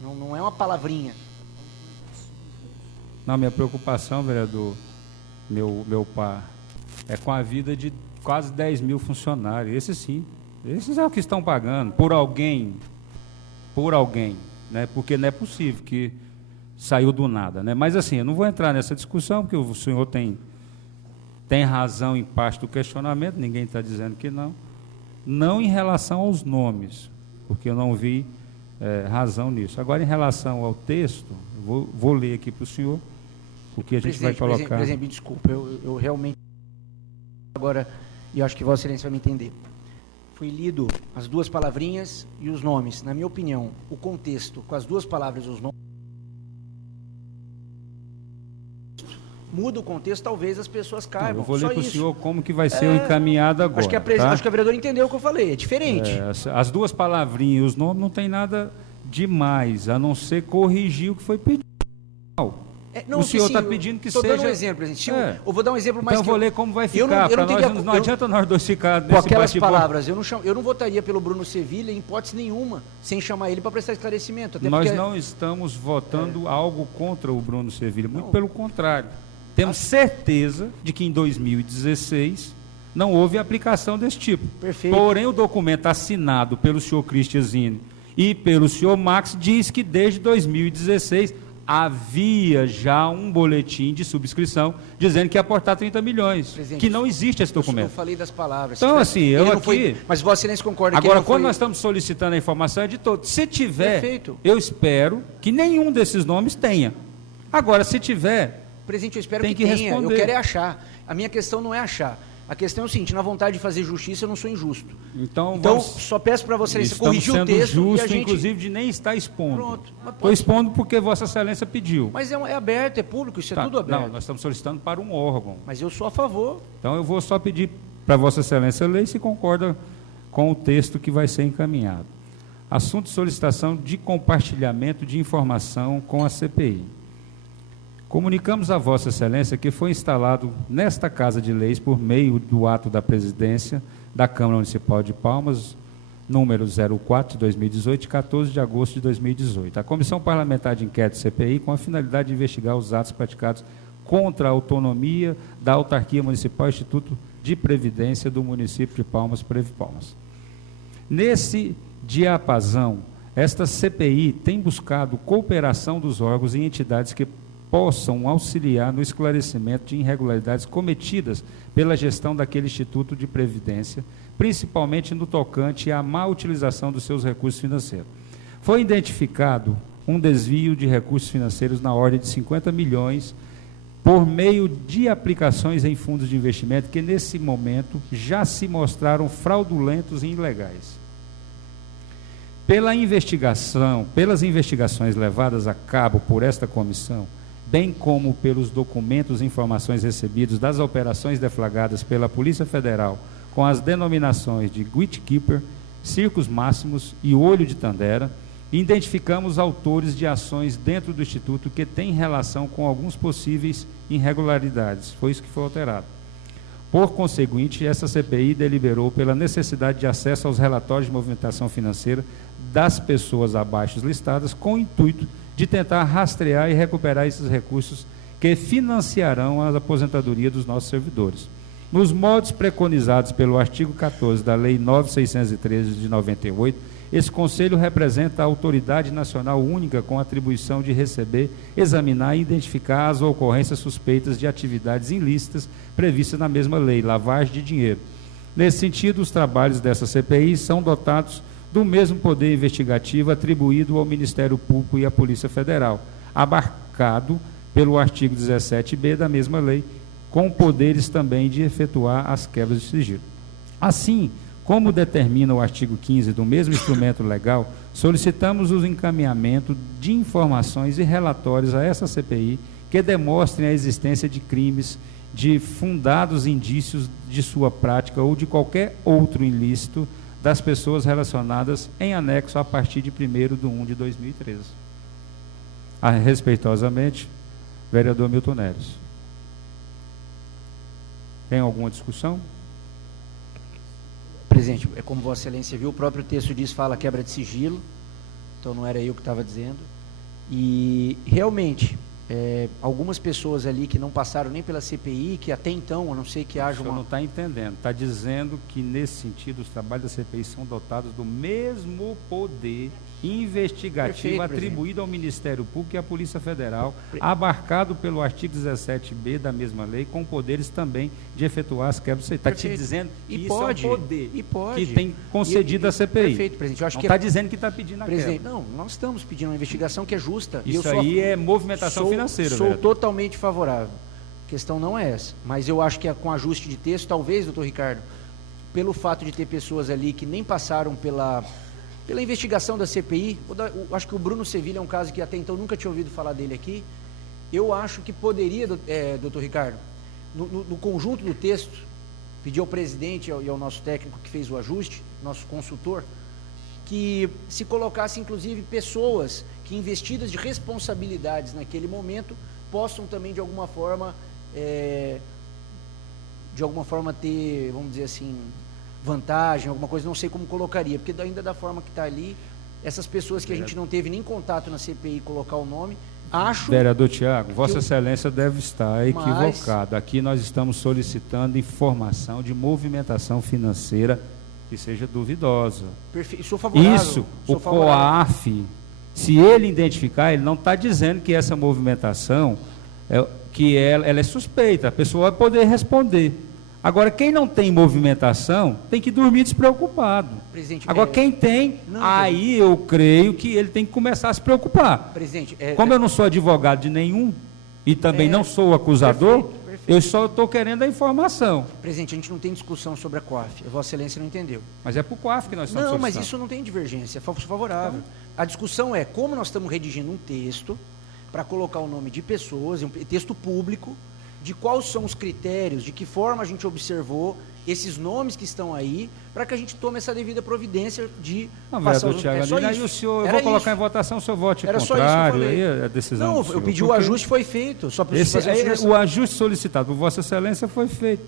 Não é uma palavrinha. Não, minha preocupação, vereador, meu pai, é com a vida de quase 10 mil funcionários. Esses é o que estão pagando por alguém, né? Porque não é possível que saiu do nada, né? Mas assim, eu não vou entrar nessa discussão, porque o senhor tem razão em parte do questionamento, ninguém está dizendo que não. Não em relação aos nomes, porque eu não vi razão nisso. Agora, em relação ao texto, vou ler aqui para o senhor, o que a gente vai colocar. Presidente, desculpa, eu realmente... Agora, e acho que Vossa Excelência vai me entender. Foi lido as duas palavrinhas e os nomes. Na minha opinião, o contexto, com as duas palavras e os nomes, muda o contexto, talvez as pessoas caibam. Eu vou ler para o senhor como que vai ser o encaminhado agora. Acho que a vereadora entendeu o que eu falei, é diferente. As duas palavrinhas e os nomes não tem nada demais, a não ser corrigir o que foi pedido. O senhor está pedindo que seja... Estou dando um exemplo, presidente. Eu vou dar um exemplo mais... Então eu vou ler como vai ficar, não adianta nós dois ficar nesse com aquelas palavras, eu não votaria pelo Bruno Sevilha em hipótese nenhuma, sem chamar ele para prestar esclarecimento. Até nós não estamos votando algo contra o Bruno Sevilha, muito pelo contrário. Temos certeza de que em 2016 não houve aplicação desse tipo. Perfeito. Porém, o documento assinado pelo senhor Christian Zini e pelo senhor Max diz que desde 2016 havia já um boletim de subscrição dizendo que ia aportar 30 milhões, que não existe esse documento. Eu falei das palavras. Então, assim, eu aqui... Mas Vossa Excelência concorda que agora, quando nós estamos solicitando a informação, é de todos. Se tiver, perfeito, eu espero que nenhum desses nomes tenha. Agora, se tiver... Presidente, eu espero que tenha. Responder. Eu quero é achar. A minha questão não é achar. A questão é o seguinte, na vontade de fazer justiça, eu não sou injusto. Então só peço para Vossa Excelência corrigir o texto. Justo, e a gente... inclusive, de nem estar expondo. Pronto. Estou expondo porque Vossa Excelência pediu. Mas é aberto, é público, isso é tudo aberto. Não, nós estamos solicitando para um órgão. Mas eu sou a favor. Então eu vou só pedir para Vossa Excelência ler se concorda com o texto que vai ser encaminhado. Assunto de solicitação de compartilhamento de informação com a CPI. Comunicamos a Vossa Excelência que foi instalado nesta Casa de Leis, por meio do ato da presidência da Câmara Municipal de Palmas, número 04 de 2018, de 14 de agosto de 2018, a Comissão Parlamentar de Inquérito CPI, com a finalidade de investigar os atos praticados contra a autonomia da Autarquia Municipal e Instituto de Previdência do município de Palmas, Previpalmas. Nesse diapasão, esta CPI tem buscado cooperação dos órgãos e entidades que possam auxiliar no esclarecimento de irregularidades cometidas pela gestão daquele Instituto de Previdência, principalmente no tocante à má utilização dos seus recursos financeiros. Foi identificado um desvio de recursos financeiros na ordem de 50 milhões por meio de aplicações em fundos de investimento que, nesse momento, já se mostraram fraudulentos e ilegais. Pelas investigações levadas a cabo por esta comissão, bem como pelos documentos e informações recebidos das operações deflagradas pela Polícia Federal com as denominações de Gatekeeper, Circos Máximos e Olho de Tandera, identificamos autores de ações dentro do Instituto que têm relação com alguns possíveis irregularidades. Foi isso que foi alterado. Por conseguinte, essa CPI deliberou pela necessidade de acesso aos relatórios de movimentação financeira das pessoas abaixo listadas, com o intuito de tentar rastrear e recuperar esses recursos que financiarão a aposentadoria dos nossos servidores. Nos modos preconizados pelo artigo 14 da Lei 9.613 de 98, esse Conselho representa a autoridade nacional única com atribuição de receber, examinar e identificar as ocorrências suspeitas de atividades ilícitas previstas na mesma lei, lavagem de dinheiro. Nesse sentido, os trabalhos dessa CPI são dotados do mesmo poder investigativo atribuído ao Ministério Público e à Polícia Federal, abarcado pelo artigo 17b da mesma lei, com poderes também de efetuar as quebras de sigilo. Assim, como determina o artigo 15 do mesmo instrumento legal, solicitamos o encaminhamento de informações e relatórios a essa CPI que demonstrem a existência de crimes, de fundados indícios de sua prática ou de qualquer outro ilícito das pessoas relacionadas em anexo a partir de 1º de 1 de 2013. Respeitosamente, Vereador Milton Neres. Tem alguma discussão? Presidente, é como Vossa Excelência viu, o próprio texto diz, fala quebra de sigilo, então não era eu que estava dizendo. E realmente, algumas pessoas ali que não passaram nem pela CPI, que até então, a não ser que haja O senhor não está entendendo. Está dizendo que, nesse sentido, os trabalhos da CPI são dotados do mesmo poder investigativo Perfeito, atribuído ao Ministério Público e à Polícia Federal, abarcado pelo artigo 17b da mesma lei, com poderes também de efetuar as quebras. Você está te dizendo que isso é um poder que tem concedido a CPI. Perfeito, presidente. Eu acho não que está dizendo que está pedindo a presidente, quebra. não, nós estamos pedindo uma investigação que é justa. Isso aí é movimentação financeira. Sou vereador. totalmente favorável. A questão não é essa. Mas eu acho que com ajuste de texto, talvez, doutor Ricardo, pelo fato de ter pessoas ali que nem passaram pela investigação da CPI, acho que o Bruno Sevilha é um caso que até então nunca tinha ouvido falar dele aqui. Eu acho que poderia, doutor Ricardo, no conjunto do texto, pedir ao presidente e ao nosso técnico que fez o ajuste, nosso consultor, que se colocasse inclusive pessoas que, investidas de responsabilidades naquele momento, possam também de alguma forma ter, vamos dizer assim, vantagem, alguma coisa, não sei como colocaria, porque ainda da forma que está ali, essas pessoas que a gente não teve nem contato na CPI colocar o nome, acho... Vereador Tiago, Vossa Excelência deve estar equivocado. Aqui nós estamos solicitando informação de movimentação financeira que seja duvidosa. Perfeito, sou favorável. Isso, o COAF, se ele identificar, ele não está dizendo que essa movimentação, ela é suspeita, a pessoa vai poder responder. Agora, quem não tem movimentação, tem que dormir despreocupado. Presidente, agora, quem tem, aí eu creio que ele tem que começar a se preocupar. Presidente, como eu não sou advogado de nenhum, e também não sou acusador, perfeito. Eu só estou querendo a informação. Presidente, a gente não tem discussão sobre a COAF, Vossa Excelência não entendeu. Mas é para o COAF que nós estamos solicitando. Não, mas isso não tem divergência, é favorável. Então, a discussão é como nós estamos redigindo um texto para colocar o nome de pessoas, um texto público, de quais são os critérios, de que forma a gente observou esses nomes que estão aí, para que a gente tome essa devida providência de... Não, vereador Tiago, aí o senhor, eu vou colocar em votação, o senhor vote contrário, aí a decisão não, eu pedi o ajuste, foi feito, só preciso fazer o ajuste solicitado por Vossa Excelência foi feito.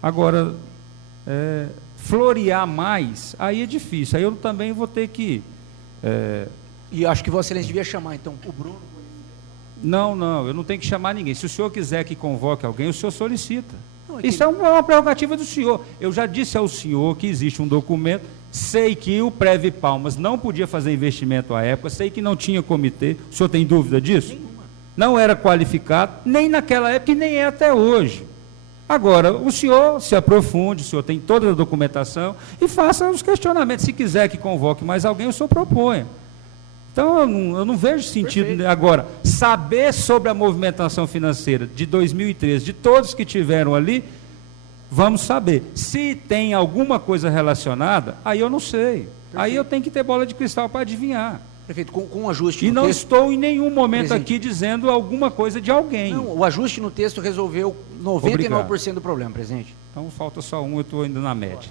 Agora, florear mais, aí é difícil, aí eu também vou ter que... E acho que Vossa Excelência devia chamar, então, o Bruno... Não, eu não tenho que chamar ninguém. Se o senhor quiser que convoque alguém, o senhor solicita. Isso é uma prerrogativa do senhor. Eu já disse ao senhor que existe um documento, sei que o Prev Palmas não podia fazer investimento à época, sei que não tinha comitê. O senhor tem dúvida disso? Nenhuma. Não era qualificado, nem naquela época e nem é até hoje. Agora, o senhor se aprofunde, o senhor tem toda a documentação e faça os questionamentos. Se quiser que convoque mais alguém, o senhor proponha. Então, eu não vejo sentido. Perfeito. Agora, saber sobre a movimentação financeira de 2013, de todos que tiveram ali, vamos saber. Se tem alguma coisa relacionada, aí eu não sei. Perfeito. Aí eu tenho que ter bola de cristal para adivinhar. Prefeito, com um ajuste no texto... E não estou em nenhum momento Presidente, aqui dizendo alguma coisa de alguém. Não, o ajuste no texto resolveu 99% do problema, presidente. Então, falta só um, eu estou indo na média.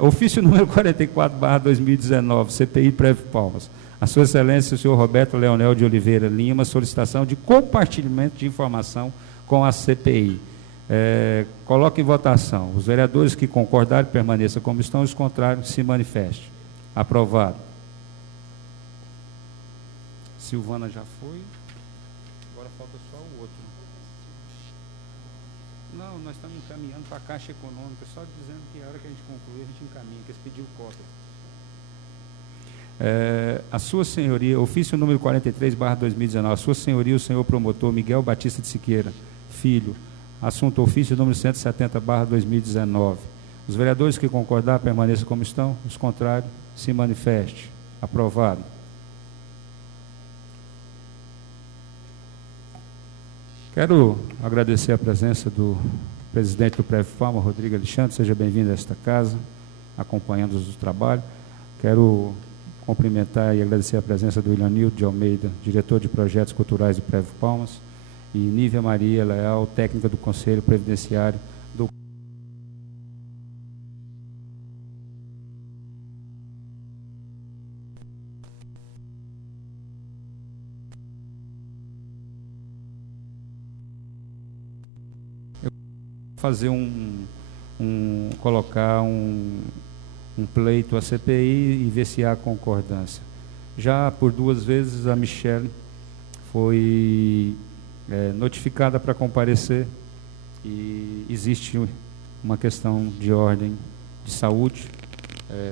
Ofício número 44/2019, CPI Prev Palmas. A Sua Excelência, o senhor Roberto Leonel de Oliveira Lima, solicitação de compartilhamento de informação com a CPI. Coloque em votação. Os vereadores que concordarem permaneçam como estão, os contrários se manifestem. Aprovado. Silvana já foi. Agora falta só o outro. Não, nós estamos encaminhando para a Caixa Econômica, só dizendo que a hora que a gente concluir, a gente encaminha, que eles pediram cópia. A Sua Senhoria, ofício número 43/2019, a Sua Senhoria, o senhor promotor Miguel Batista de Siqueira, filho, assunto ofício número 170/2019. Os vereadores que concordar permaneçam como estão, os contrários se manifeste. Aprovado. Quero agradecer a presença do presidente do Prev Palmas, Rodrigo Alexandre, seja bem-vindo a esta casa, acompanhando-nos do trabalho. Quero cumprimentar e agradecer a presença do Willianildo de Almeida, diretor de projetos culturais do Prev Palmas, e Nívia Maria Leal, técnica do Conselho Previdenciário do fazer colocar um pleito à CPI e ver se há concordância. Já por 2 vezes a Michele foi notificada para comparecer e existe uma questão de ordem de saúde.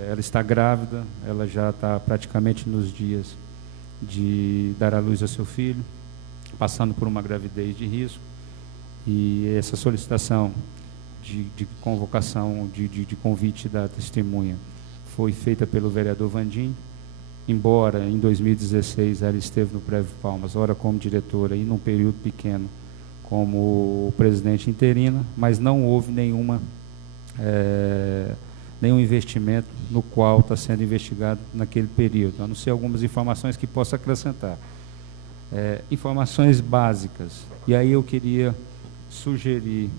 Ela está grávida, ela já está praticamente nos dias de dar à luz a seu filho, passando por uma gravidez de risco, e essa solicitação de convocação, de convite da testemunha foi feita pelo vereador Vandim, embora em 2016 ela esteve no Preve Palmas, ora como diretora e num período pequeno como presidente interina, mas não houve nenhum investimento no qual está sendo investigado naquele período, a não ser algumas informações que possa acrescentar. Informações básicas. E aí eu queria sugerir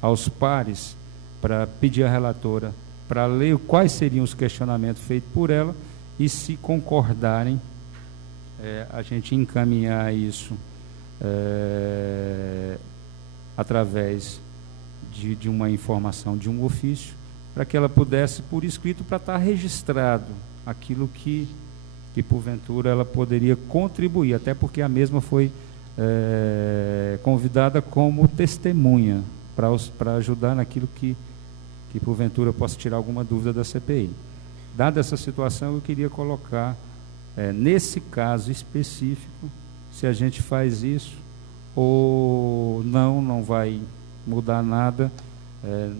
aos pares para pedir à relatora para ler quais seriam os questionamentos feitos por ela e, se concordarem, a gente encaminhar isso através de uma informação, de um ofício, para que ela pudesse, por escrito, para estar registrado aquilo que porventura ela poderia contribuir, até porque a mesma foi convidada como testemunha para ajudar naquilo que porventura possa tirar alguma dúvida da CPI. Dada essa situação, eu queria colocar, nesse caso específico, se a gente faz isso ou não vai mudar nada,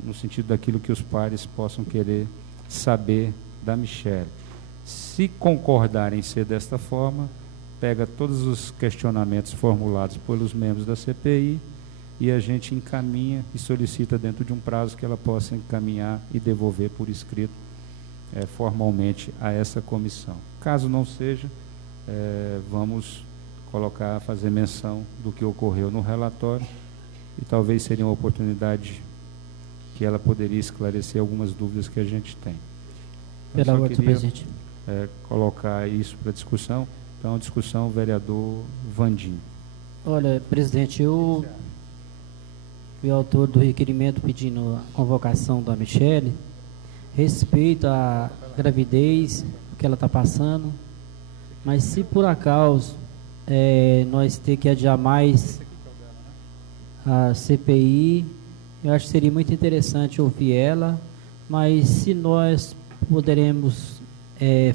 no sentido daquilo que os pares possam querer saber da Michele. Se concordarem em ser desta forma, pega todos os questionamentos formulados pelos membros da CPI e a gente encaminha e solicita dentro de um prazo que ela possa encaminhar e devolver por escrito formalmente a essa comissão. Caso não seja, vamos fazer menção do que ocorreu no relatório e talvez seria uma oportunidade que ela poderia esclarecer algumas dúvidas que a gente tem. Pela ordem, presidente. Colocar isso para discussão. Então, discussão, vereador Vandim. Olha, presidente, eu fui autor do requerimento pedindo a convocação da Michele, respeito à gravidez que ela está passando, mas se por acaso nós ter que adiar mais a CPI, eu acho que seria muito interessante ouvir ela, mas se nós poderemos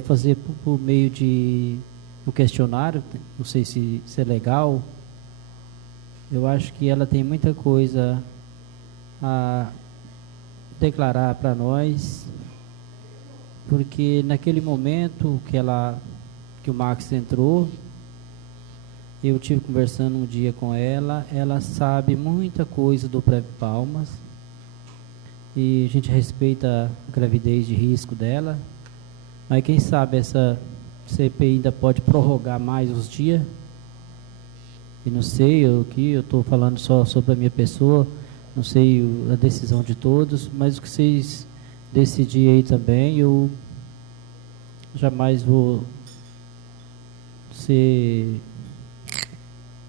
fazer por meio de um questionário, não sei se é legal, eu acho que ela tem muita coisa a declarar para nós, porque naquele momento que o Max entrou, eu tive conversando um dia com ela sabe muita coisa do Preve Palmas, e a gente respeita a gravidez de risco dela, mas quem sabe essa CPI ainda pode prorrogar mais os dias, e não sei, eu estou falando só sobre a minha pessoa, não sei a decisão de todos, mas o que vocês decidirem aí também, eu jamais vou ser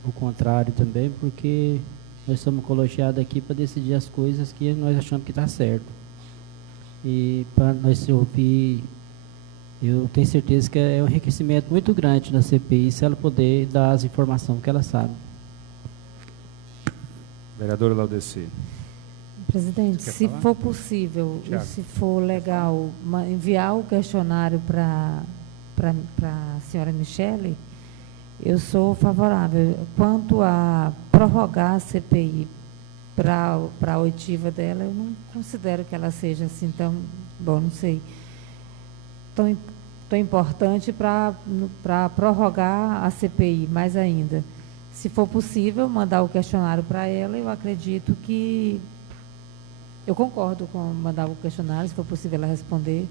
o contrário também, porque nós estamos colegiados aqui para decidir as coisas que nós achamos que está certo. E para nós se ouvir, eu tenho certeza que é um enriquecimento muito grande na CPI, se ela puder dar as informações que ela sabe. Vereadora Laudeci. Presidente, se for possível e se for legal, enviar o questionário para a senhora Michele, eu sou favorável. Quanto a prorrogar a CPI para a oitiva dela, eu não considero que ela seja assim tão, não sei, tão importante para prorrogar a CPI, mais ainda. Se for possível, mandar o questionário para ela, eu acredito que... Eu concordo com mandar o questionário, se for possível ela responder.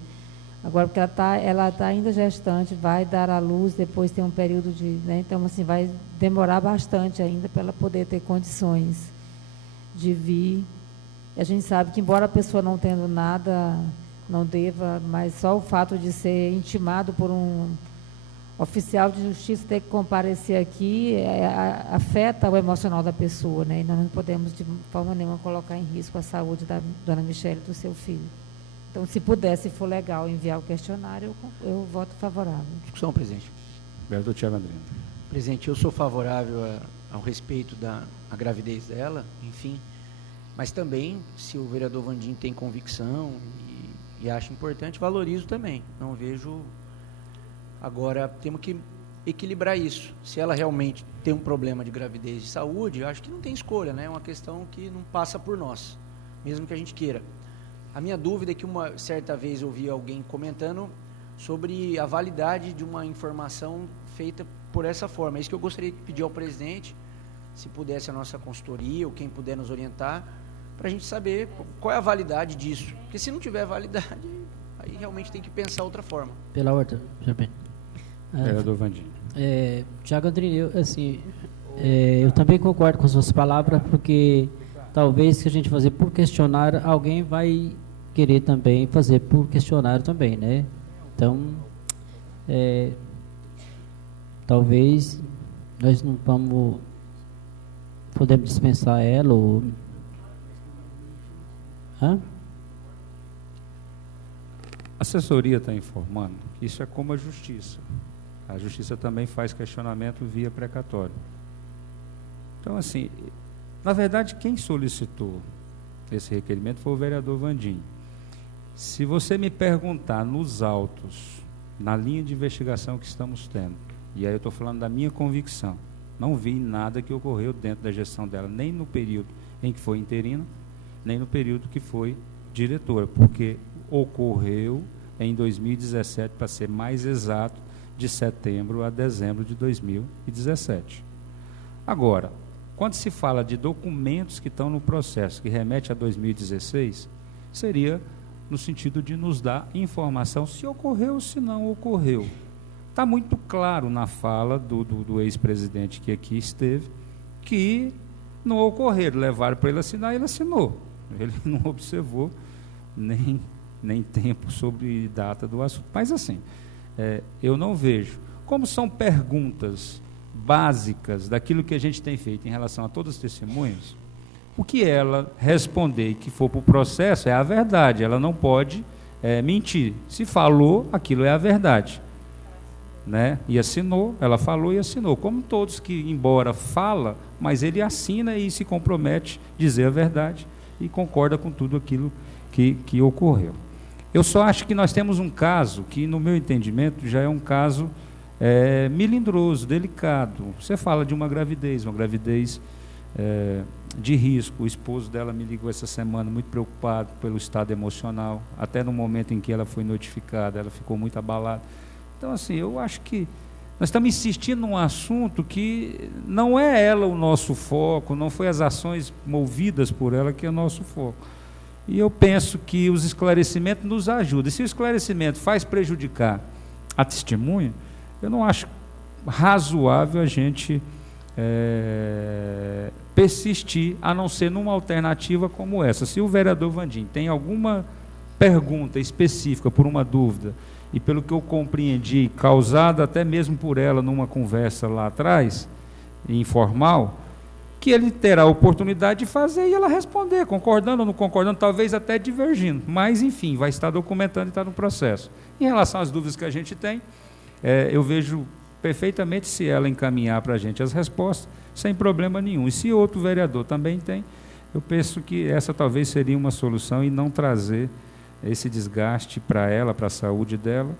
Agora, porque ela está ainda gestante, vai dar à luz, depois tem um período de... então, assim, vai demorar bastante ainda para ela poder ter condições de vir. E a gente sabe que, embora a pessoa não tendo nada, não deva, mas só o fato de ser intimado por oficial de justiça ter que comparecer aqui afeta o emocional da pessoa, né? E nós não podemos, de forma nenhuma, colocar em risco a saúde da dona Michele e do seu filho. Então, se puder, se for legal, enviar o questionário, eu voto favorável. Discussão, presidente. Vereador Tiago Andrino. Presidente, eu sou favorável ao respeito da gravidez dela, enfim, mas também, se o vereador Vandim tem convicção e acha importante, valorizo também. Não vejo... Agora, temos que equilibrar isso. Se ela realmente tem um problema de gravidez de saúde, eu acho que não tem escolha, né? É uma questão que não passa por nós, mesmo que a gente queira. A minha dúvida é que uma certa vez eu ouvi alguém comentando sobre a validade de uma informação feita por essa forma. É isso que eu gostaria de pedir ao presidente, se pudesse a nossa consultoria ou quem puder nos orientar, para a gente saber qual é a validade disso. Porque se não tiver validade, aí realmente tem que pensar outra forma. Pela ordem, senhor Vereador Vandim. Tiago Andrino, eu também concordo com as suas palavras, porque talvez se a gente fazer por questionário, alguém vai querer também fazer por questionário também, né? Então, talvez nós não podemos dispensar ela ou... A assessoria está informando que isso é como a justiça. A justiça também faz questionamento via precatório. Então, assim, na verdade, quem solicitou esse requerimento foi o vereador Vandim. Se você me perguntar nos autos, na linha de investigação que estamos tendo, e aí eu estou falando da minha convicção, não vi nada que ocorreu dentro da gestão dela, nem no período em que foi interina, nem no período que foi diretora, porque ocorreu em 2017, para ser mais exato, de setembro a dezembro de 2017. Agora, quando se fala de documentos que estão no processo, que remete a 2016, seria no sentido de nos dar informação se ocorreu ou se não ocorreu. Está muito claro na fala do ex-presidente que aqui esteve, que não ocorreram, levaram para ele assinar e ele assinou. Ele não observou nem tempo sobre data do assunto. Mas assim, eu não vejo. Como são perguntas básicas daquilo que a gente tem feito em relação a todos os testemunhos, o que ela responder que for para o processo é a verdade, ela não pode mentir. Se falou, aquilo é a verdade. Né? E assinou, ela falou e assinou. Como todos que, embora fala, mas ele assina e se compromete a dizer a verdade e concorda com tudo aquilo que ocorreu. Eu só acho que nós temos um caso que, no meu entendimento, já é um caso melindroso, delicado. Você fala de uma gravidez de risco. O esposo dela me ligou essa semana muito preocupado pelo estado emocional. Até no momento em que ela foi notificada, ela ficou muito abalada. Então, assim, eu acho que nós estamos insistindo num assunto que não é ela o nosso foco, não foi as ações movidas por ela que é o nosso foco. E eu penso que os esclarecimentos nos ajudam. E se o esclarecimento faz prejudicar a testemunha, eu não acho razoável a gente persistir, a não ser numa alternativa como essa. Se o vereador Vandim tem alguma pergunta específica por uma dúvida, e pelo que eu compreendi, causada até mesmo por ela numa conversa lá atrás, informal, que ele terá a oportunidade de fazer e ela responder, concordando ou não concordando, talvez até divergindo, mas enfim, vai estar documentando e está no processo. Em relação às dúvidas que a gente tem, eu vejo perfeitamente se ela encaminhar para a gente as respostas, sem problema nenhum. E se outro vereador também tem, eu penso que essa talvez seria uma solução e não trazer esse desgaste para ela, para a saúde dela,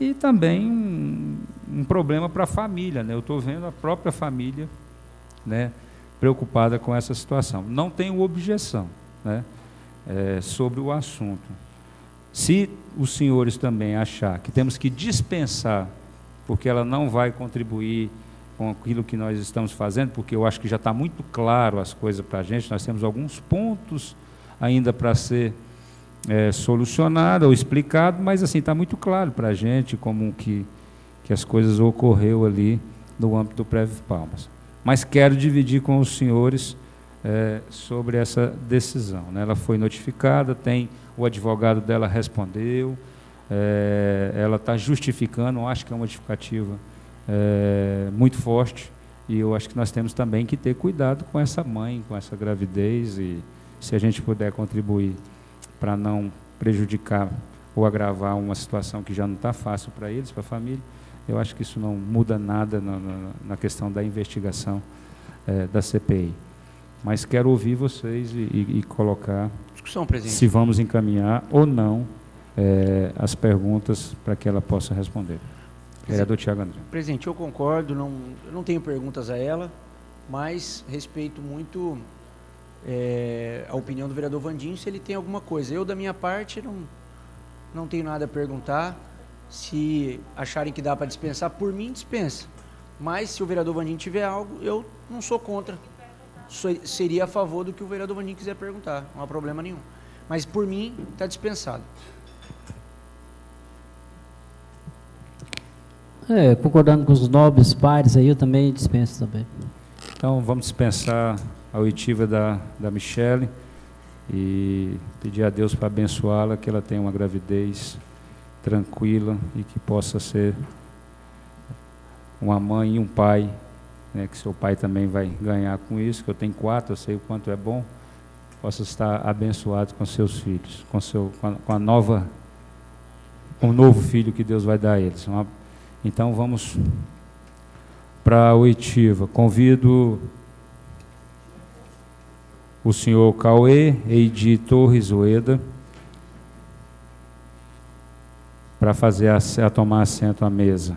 e também um problema para a família, né? Eu estou vendo a própria família, né, preocupada com essa situação. Não tenho objeção, né, sobre o assunto. Se os senhores também achar que temos que dispensar, porque ela não vai contribuir com aquilo que nós estamos fazendo, porque eu acho que já está muito claro as coisas para a gente, nós temos alguns pontos ainda para ser solucionado ou explicado, mas assim, está muito claro para a gente como que as coisas ocorreu ali no âmbito do Prévio Palmas. Mas quero dividir com os senhores sobre essa decisão, né? Ela foi notificada, o advogado dela respondeu, ela está justificando, acho que é uma justificativa muito forte, e eu acho que nós temos também que ter cuidado com essa mãe, com essa gravidez, e se a gente puder contribuir para não prejudicar ou agravar uma situação que já não está fácil para eles, para a família, eu acho que isso não muda nada na questão da investigação da CPI. Mas quero ouvir vocês e colocar discussão, presidente, se vamos encaminhar ou não as perguntas para que ela possa responder. Vereador Tiago André. Presidente, eu concordo, eu não tenho perguntas a ela, mas respeito muito a opinião do vereador Vandinho, se ele tem alguma coisa. Eu, da minha parte, não tenho nada a perguntar. Se acharem que dá para dispensar, por mim, dispensa. Mas, se o vereador Vandinho tiver algo, eu não sou contra. Seria a favor do que o vereador Vandinho quiser perguntar, não há problema nenhum. Mas, por mim, está dispensado. Concordando com os nobres pares aí, eu também dispenso também. Então, vamos dispensar a oitiva da Michele e pedir a Deus para abençoá-la, que ela tenha uma gravidez tranquila e que possa ser uma mãe e um pai, né, que seu pai também vai ganhar com isso, que eu tenho 4, eu sei o quanto é bom, possa estar abençoado com seus filhos, com o novo filho que Deus vai dar a eles. Então vamos para a oitiva. Convido o senhor Cauê Eidi Torres Ueda para tomar assento à mesa.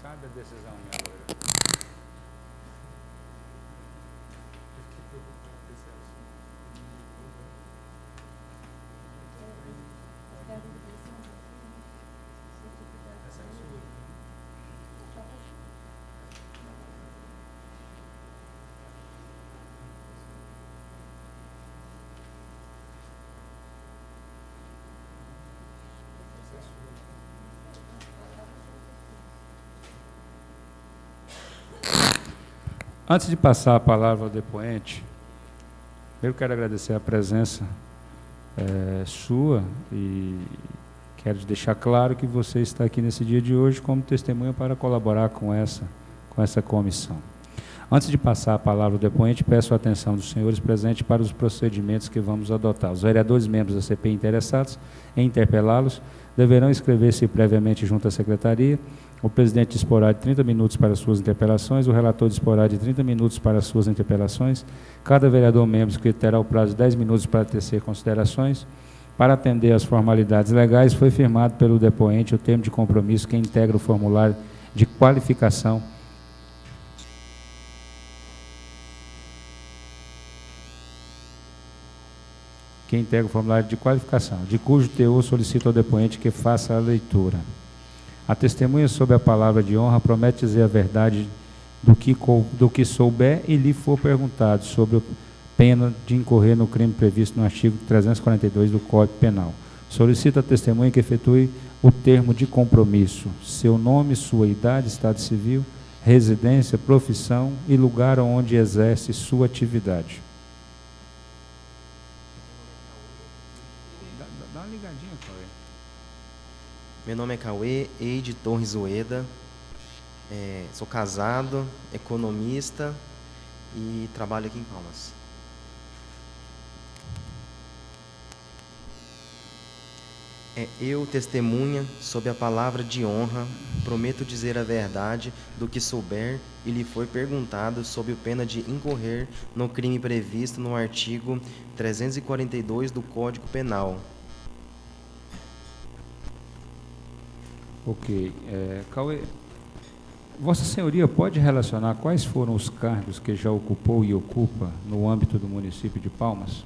Sabe a decisão, minha loira? Antes de passar a palavra ao depoente, eu quero agradecer a presença sua e quero deixar claro que você está aqui nesse dia de hoje como testemunha para colaborar com essa comissão. Antes de passar a palavra ao depoente, peço a atenção dos senhores presentes para os procedimentos que vamos adotar. Os vereadores membros da CPI interessados em interpelá-los deverão inscrever-se previamente junto à secretaria. O presidente disporá de 30 minutos para suas interpelações, o relator disporá de 30 minutos para suas interpelações. Cada vereador membro que terá o prazo de 10 minutos para tecer considerações. Para atender às formalidades legais, foi firmado pelo depoente o termo de compromisso que integra o formulário de qualificação de cujo teor solicito ao depoente que faça a leitura. A testemunha sob a palavra de honra promete dizer a verdade do que souber e lhe for perguntado, sobre a pena de incorrer no crime previsto no artigo 342 do Código Penal. Solicito a testemunha que efetue o termo de compromisso, seu nome, sua idade, estado civil, residência, profissão e lugar onde exerce sua atividade. Dá uma ligadinha, Cauê. Meu nome é Cauê Eidi Torres Ueda, sou casado, economista e trabalho aqui em Palmas. Eu, testemunha, sob a palavra de honra, prometo dizer a verdade do que souber e lhe for perguntado sob pena de incorrer no crime previsto no artigo 342 do Código Penal. Ok. Cauê, Vossa Senhoria pode relacionar quais foram os cargos que já ocupou e ocupa no âmbito do município de Palmas?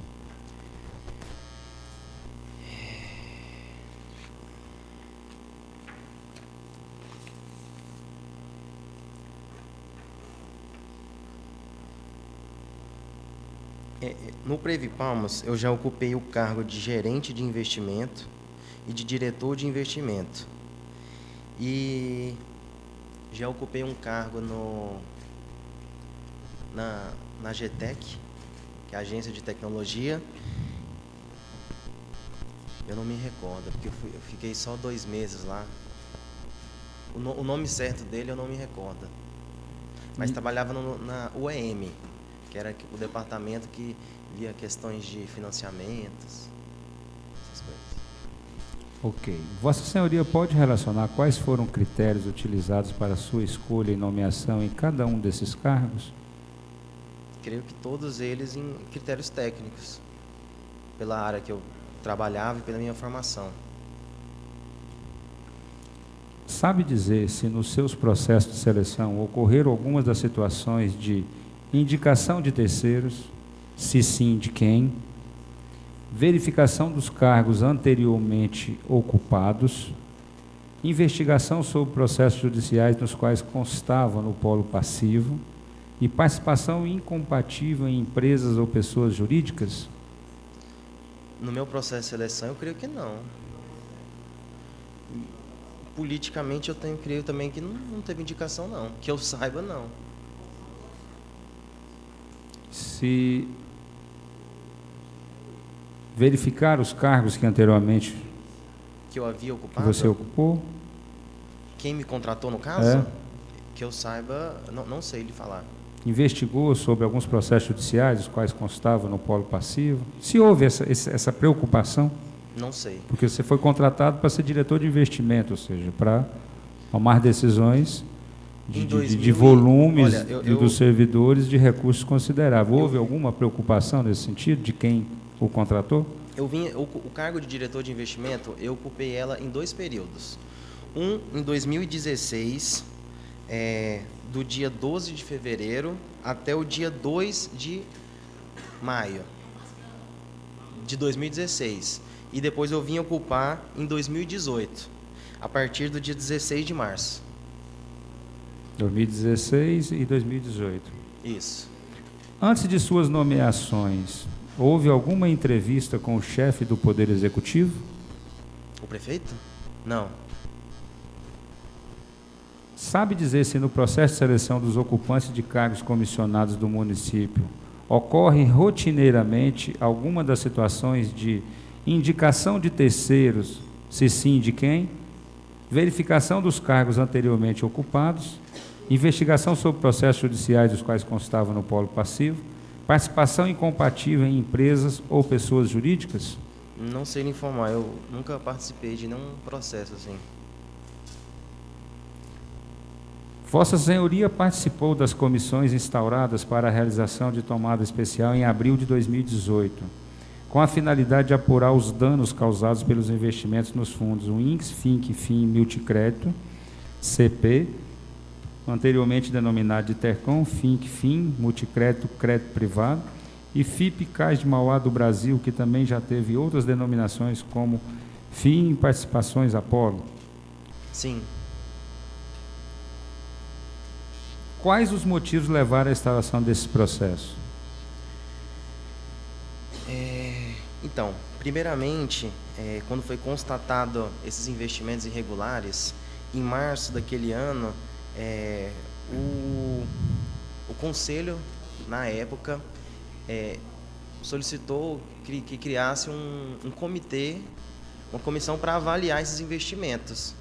No Previ Palmas, eu já ocupei o cargo de gerente de investimento e de diretor de investimento. E Já ocupei um cargo na GTEC, que é a agência de tecnologia. Eu não me recordo, porque eu fiquei só 2 meses lá. O nome certo dele eu não me recordo. Mas trabalhava na UEM, que era o departamento que via questões de financiamentos, essas coisas. Ok. Vossa Senhoria pode relacionar quais foram critérios utilizados para a sua escolha e nomeação em cada um desses cargos? Creio que todos eles em critérios técnicos, pela área que eu trabalhava e pela minha formação. Sabe dizer se nos seus processos de seleção ocorreram algumas das situações de indicação de terceiros, se sim, de quem, verificação dos cargos anteriormente ocupados, investigação sobre processos judiciais nos quais constavam no polo passivo e participação incompatível em empresas ou pessoas jurídicas? No meu processo de seleção, eu creio que não. Politicamente, creio também que não teve indicação, não. Que eu saiba, não. Se verificar os cargos que anteriormente Que eu havia ocupado? que você ocupou? Quem me contratou, no caso? Que eu saiba, não sei lhe falar. Investigou sobre alguns processos judiciais, os quais constavam no polo passivo? Se houve essa preocupação? Não sei. Porque você foi contratado para ser diretor de investimento, ou seja, para tomar decisões de volumes dos servidores de recursos consideráveis. Houve alguma preocupação nesse sentido de quem o contratou? O cargo de diretor de investimento, eu ocupei ela em 2 períodos. Um em 2016, do dia 12 de fevereiro até o dia 2 de maio de 2016. E depois eu vim ocupar em 2018, a partir do dia 16 de março. 2016 e 2018. Isso. Antes de suas nomeações, houve alguma entrevista com o chefe do Poder Executivo? O prefeito? Não. Sabe dizer se no processo de seleção dos ocupantes de cargos comissionados do município ocorre rotineiramente alguma das situações de indicação de terceiros, se sim, de quem, verificação dos cargos anteriormente ocupados, investigação sobre processos judiciais dos quais constavam no polo passivo, participação incompatível em empresas ou pessoas jurídicas? Não sei lhe informar, eu nunca participei de nenhum processo assim. Vossa Senhoria participou das comissões instauradas para a realização de tomada especial em abril de 2018, com a finalidade de apurar os danos causados pelos investimentos nos fundos INCS, FINC, FIM, Multicrédito, CP, anteriormente denominado de Tercom, FINC, FIM, Multicrédito, Crédito Privado, e FIP Cais de Mauá do Brasil, que também já teve outras denominações como FIM Participações Apolo. Sim. Quais os motivos levaram à instauração desse processo? Então, primeiramente, quando foi constatado esses investimentos irregulares, em março daquele ano, o Conselho, na época, solicitou que criasse um comitê, uma comissão para avaliar esses investimentos,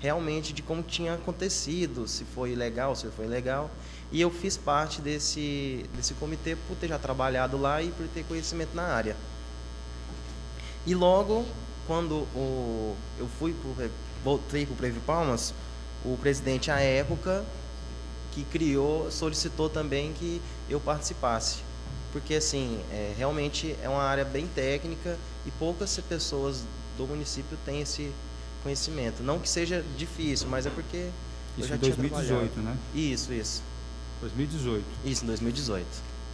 realmente de como tinha acontecido, se foi legal, se foi ilegal. E eu fiz parte desse comitê por ter já trabalhado lá e por ter conhecimento na área. E logo, quando eu voltei para o Previ Palmas, o presidente, à época, que solicitou também que eu participasse. Porque, assim, realmente é uma área bem técnica e poucas pessoas do município têm esse conhecimento. Não que seja difícil, mas é porque eu já tinha trabalhado. Isso em 2018, né? Isso. 2018. Isso, em 2018.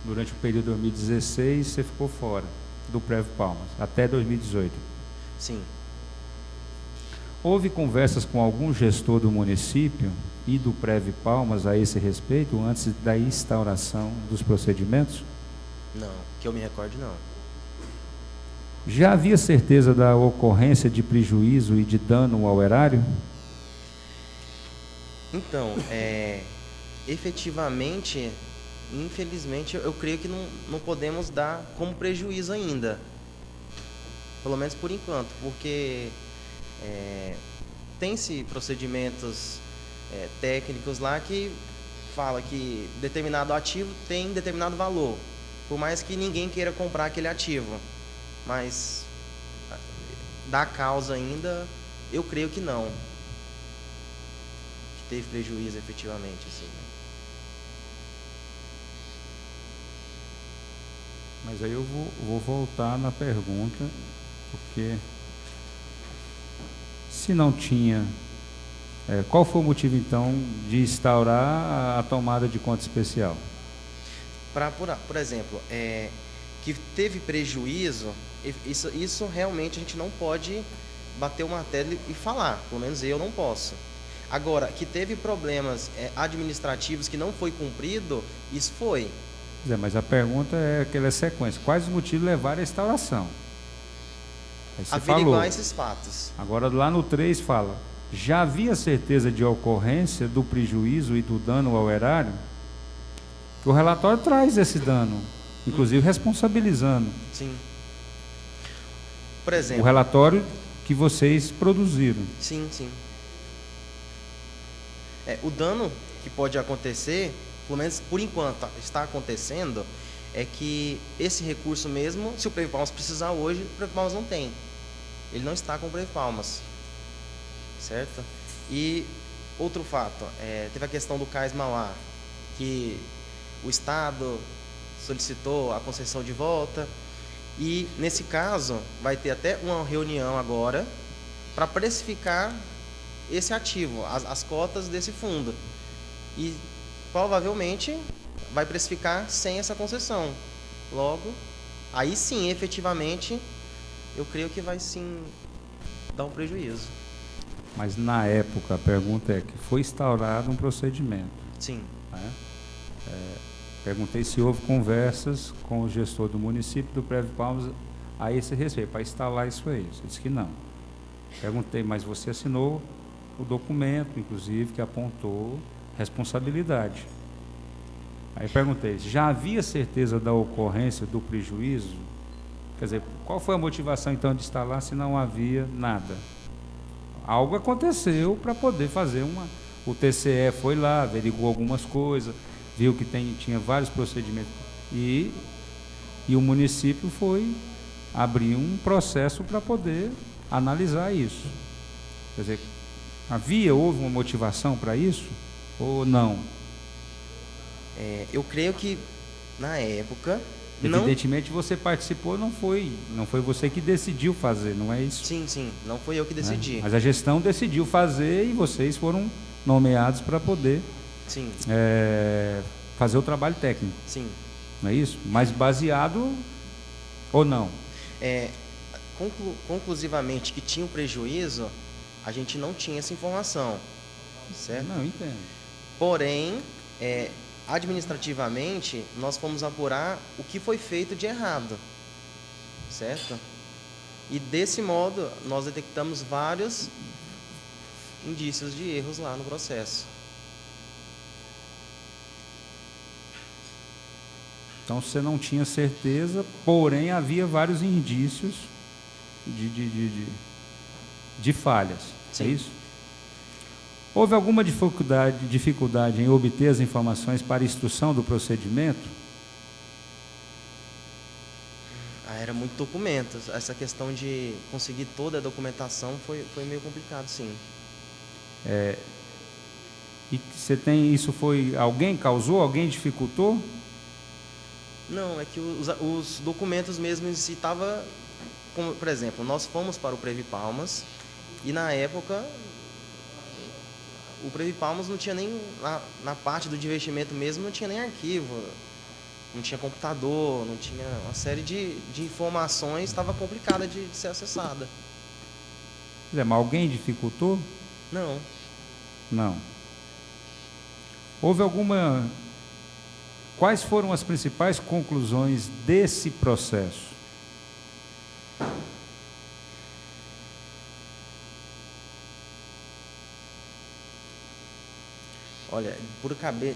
Durante o período de 2016, você ficou fora do Previ Palmas, até 2018. Sim. Houve conversas com algum gestor do município e do Previ Palmas a esse respeito, antes da instauração dos procedimentos? Não, que eu me recorde, não. Já havia certeza da ocorrência de prejuízo e de dano ao erário? Então, efetivamente, infelizmente, eu creio que não podemos dar como prejuízo ainda. Pelo menos por enquanto, porque tem-se procedimentos técnicos lá que fala que determinado ativo tem determinado valor, por mais que ninguém queira comprar aquele ativo. Mas da causa ainda, eu creio que não. Que teve prejuízo efetivamente, assim, né? Mas aí eu vou voltar na pergunta, porque se não tinha, qual foi o motivo então de instaurar a tomada de conta especial? Por exemplo, que teve prejuízo, isso realmente a gente não pode bater o martelo e falar, pelo menos eu não posso. Agora, que teve problemas administrativos que não foi cumprido, isso foi. Mas a pergunta é aquela sequência. Quais os motivos levaram à instauração? Aí você Averiguar falou. esses fatos. Agora lá no 3 fala, já havia certeza de ocorrência do prejuízo e do dano ao erário? O relatório traz esse dano, inclusive responsabilizando. Sim. Por exemplo. O relatório que vocês produziram. Sim, sim. O dano que pode acontecer, pelo menos por enquanto está acontecendo, é que esse recurso mesmo, se o Preve Palmas precisar hoje, o Preve Palmas não tem. Ele não está com o Preve Palmas. Certo? E outro fato, teve a questão do Cais Mauá, que o Estado solicitou a concessão de volta, e nesse caso vai ter até uma reunião agora para precificar esse ativo, as cotas desse fundo, e provavelmente vai precificar sem essa concessão. Logo, aí sim, efetivamente, eu creio que vai sim dar um prejuízo. Mas na época, a pergunta é que foi instaurado um procedimento. Sim. Né? Perguntei se houve conversas com o gestor do município do Preve Palmas a esse respeito, para instalar isso aí. Você disse que não. Perguntei, mas você assinou o documento, inclusive, que apontou responsabilidade. Aí perguntei, já havia certeza da ocorrência do prejuízo? Quer dizer, qual foi a motivação então de instalar se não havia nada? Algo aconteceu para poder fazer o TCE foi lá, averiguou algumas coisas, viu que tinha vários procedimentos e o município foi abrir um processo para poder analisar isso. Quer dizer, houve uma motivação para isso ou não? Eu creio que na época evidentemente você participou, não foi você que decidiu fazer, não é isso? Sim, não foi eu que decidi. Mas a gestão decidiu fazer e vocês foram nomeados para poder sim. Fazer o trabalho técnico. Sim. Não é isso? Mas baseado ou não? Conclusivamente que tinha um prejuízo, a gente não tinha essa informação, certo? Não, entendo. Porém, administrativamente, nós fomos apurar o que foi feito de errado, certo? E desse modo, nós detectamos vários indícios de erros lá no processo. Então você não tinha certeza, porém havia vários indícios de falhas. Sim. É isso? Houve alguma dificuldade em obter as informações para instrução do procedimento? Era muito documento. Essa questão de conseguir toda a documentação foi meio complicado, sim. E você tem isso foi alguém causou, alguém dificultou? Não, é que os documentos mesmo em si estavam, por exemplo, nós fomos para o Preve Palmas e na época o Preve Palmas não tinha nem, na parte do investimento mesmo, não tinha nem arquivo, não tinha computador, não tinha uma série de informações, estava complicada de ser acessada. Mas alguém dificultou? Não. Não. Houve alguma... Quais foram as principais conclusões desse processo? Olha,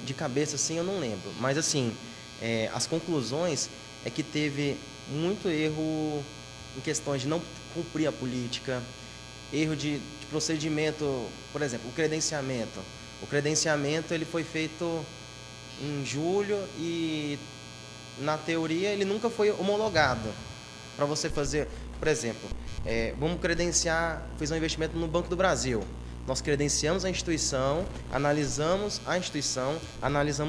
de cabeça assim eu não lembro, mas assim, as conclusões é que teve muito erro em questões de não cumprir a política, erro de procedimento, por exemplo, o credenciamento. O credenciamento ele foi feito em julho e na teoria ele nunca foi homologado para você fazer, por exemplo, vamos credenciar, fiz um investimento no Banco do Brasil. Nós credenciamos a instituição, analisamos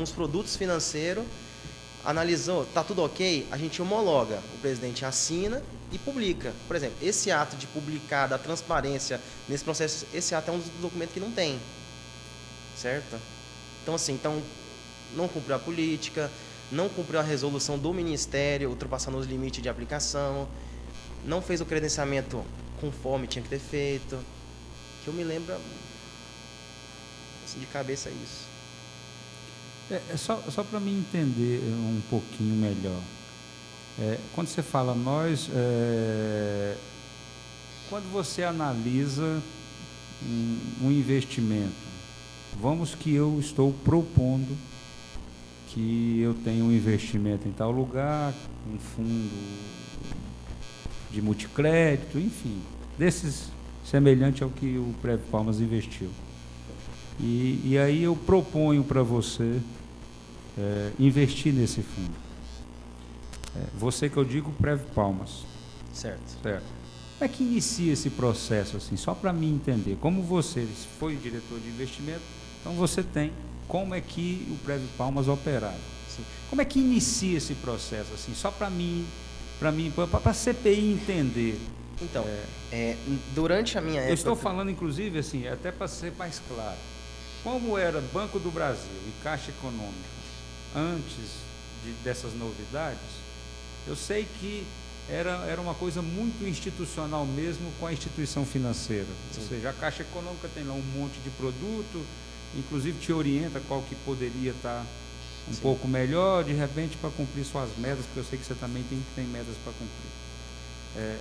os produtos financeiros, analisou, está tudo ok, a gente homologa, o presidente assina e publica. Por exemplo, esse ato de publicar, da transparência nesse processo, esse ato é um dos documentos que não tem, certo? Então, assim, não cumpriu a política, não cumpriu a resolução do Ministério, ultrapassando os limites de aplicação, não fez o credenciamento conforme tinha que ter feito. Que eu me lembro, assim, de cabeça é isso. Só para me entender um pouquinho melhor. Quando você fala nós, quando você analisa um investimento, vamos que eu estou propondo que eu tenho um investimento em tal lugar, um fundo de multicrédito, enfim, desses semelhante ao que o Prev Palmas investiu. E aí eu proponho para você investir nesse fundo. Você que eu digo Prev Palmas. Certo. Como é que inicia esse processo, assim, só para mim entender? Como você foi diretor de investimento, então você tem como é que o Prev Palmas operava. Sim. Como é que inicia esse processo, assim, só para a CPI entender? Então, durante a minha época... Eu estou falando, inclusive, assim, até para ser mais claro, como era Banco do Brasil e Caixa Econômica antes dessas novidades, eu sei que era uma coisa muito institucional mesmo com a instituição financeira. Sim. Ou seja, a Caixa Econômica tem lá um monte de produto, inclusive te orienta qual que poderia estar um pouco melhor, de repente, para cumprir suas metas, porque eu sei que você também tem metas para cumprir.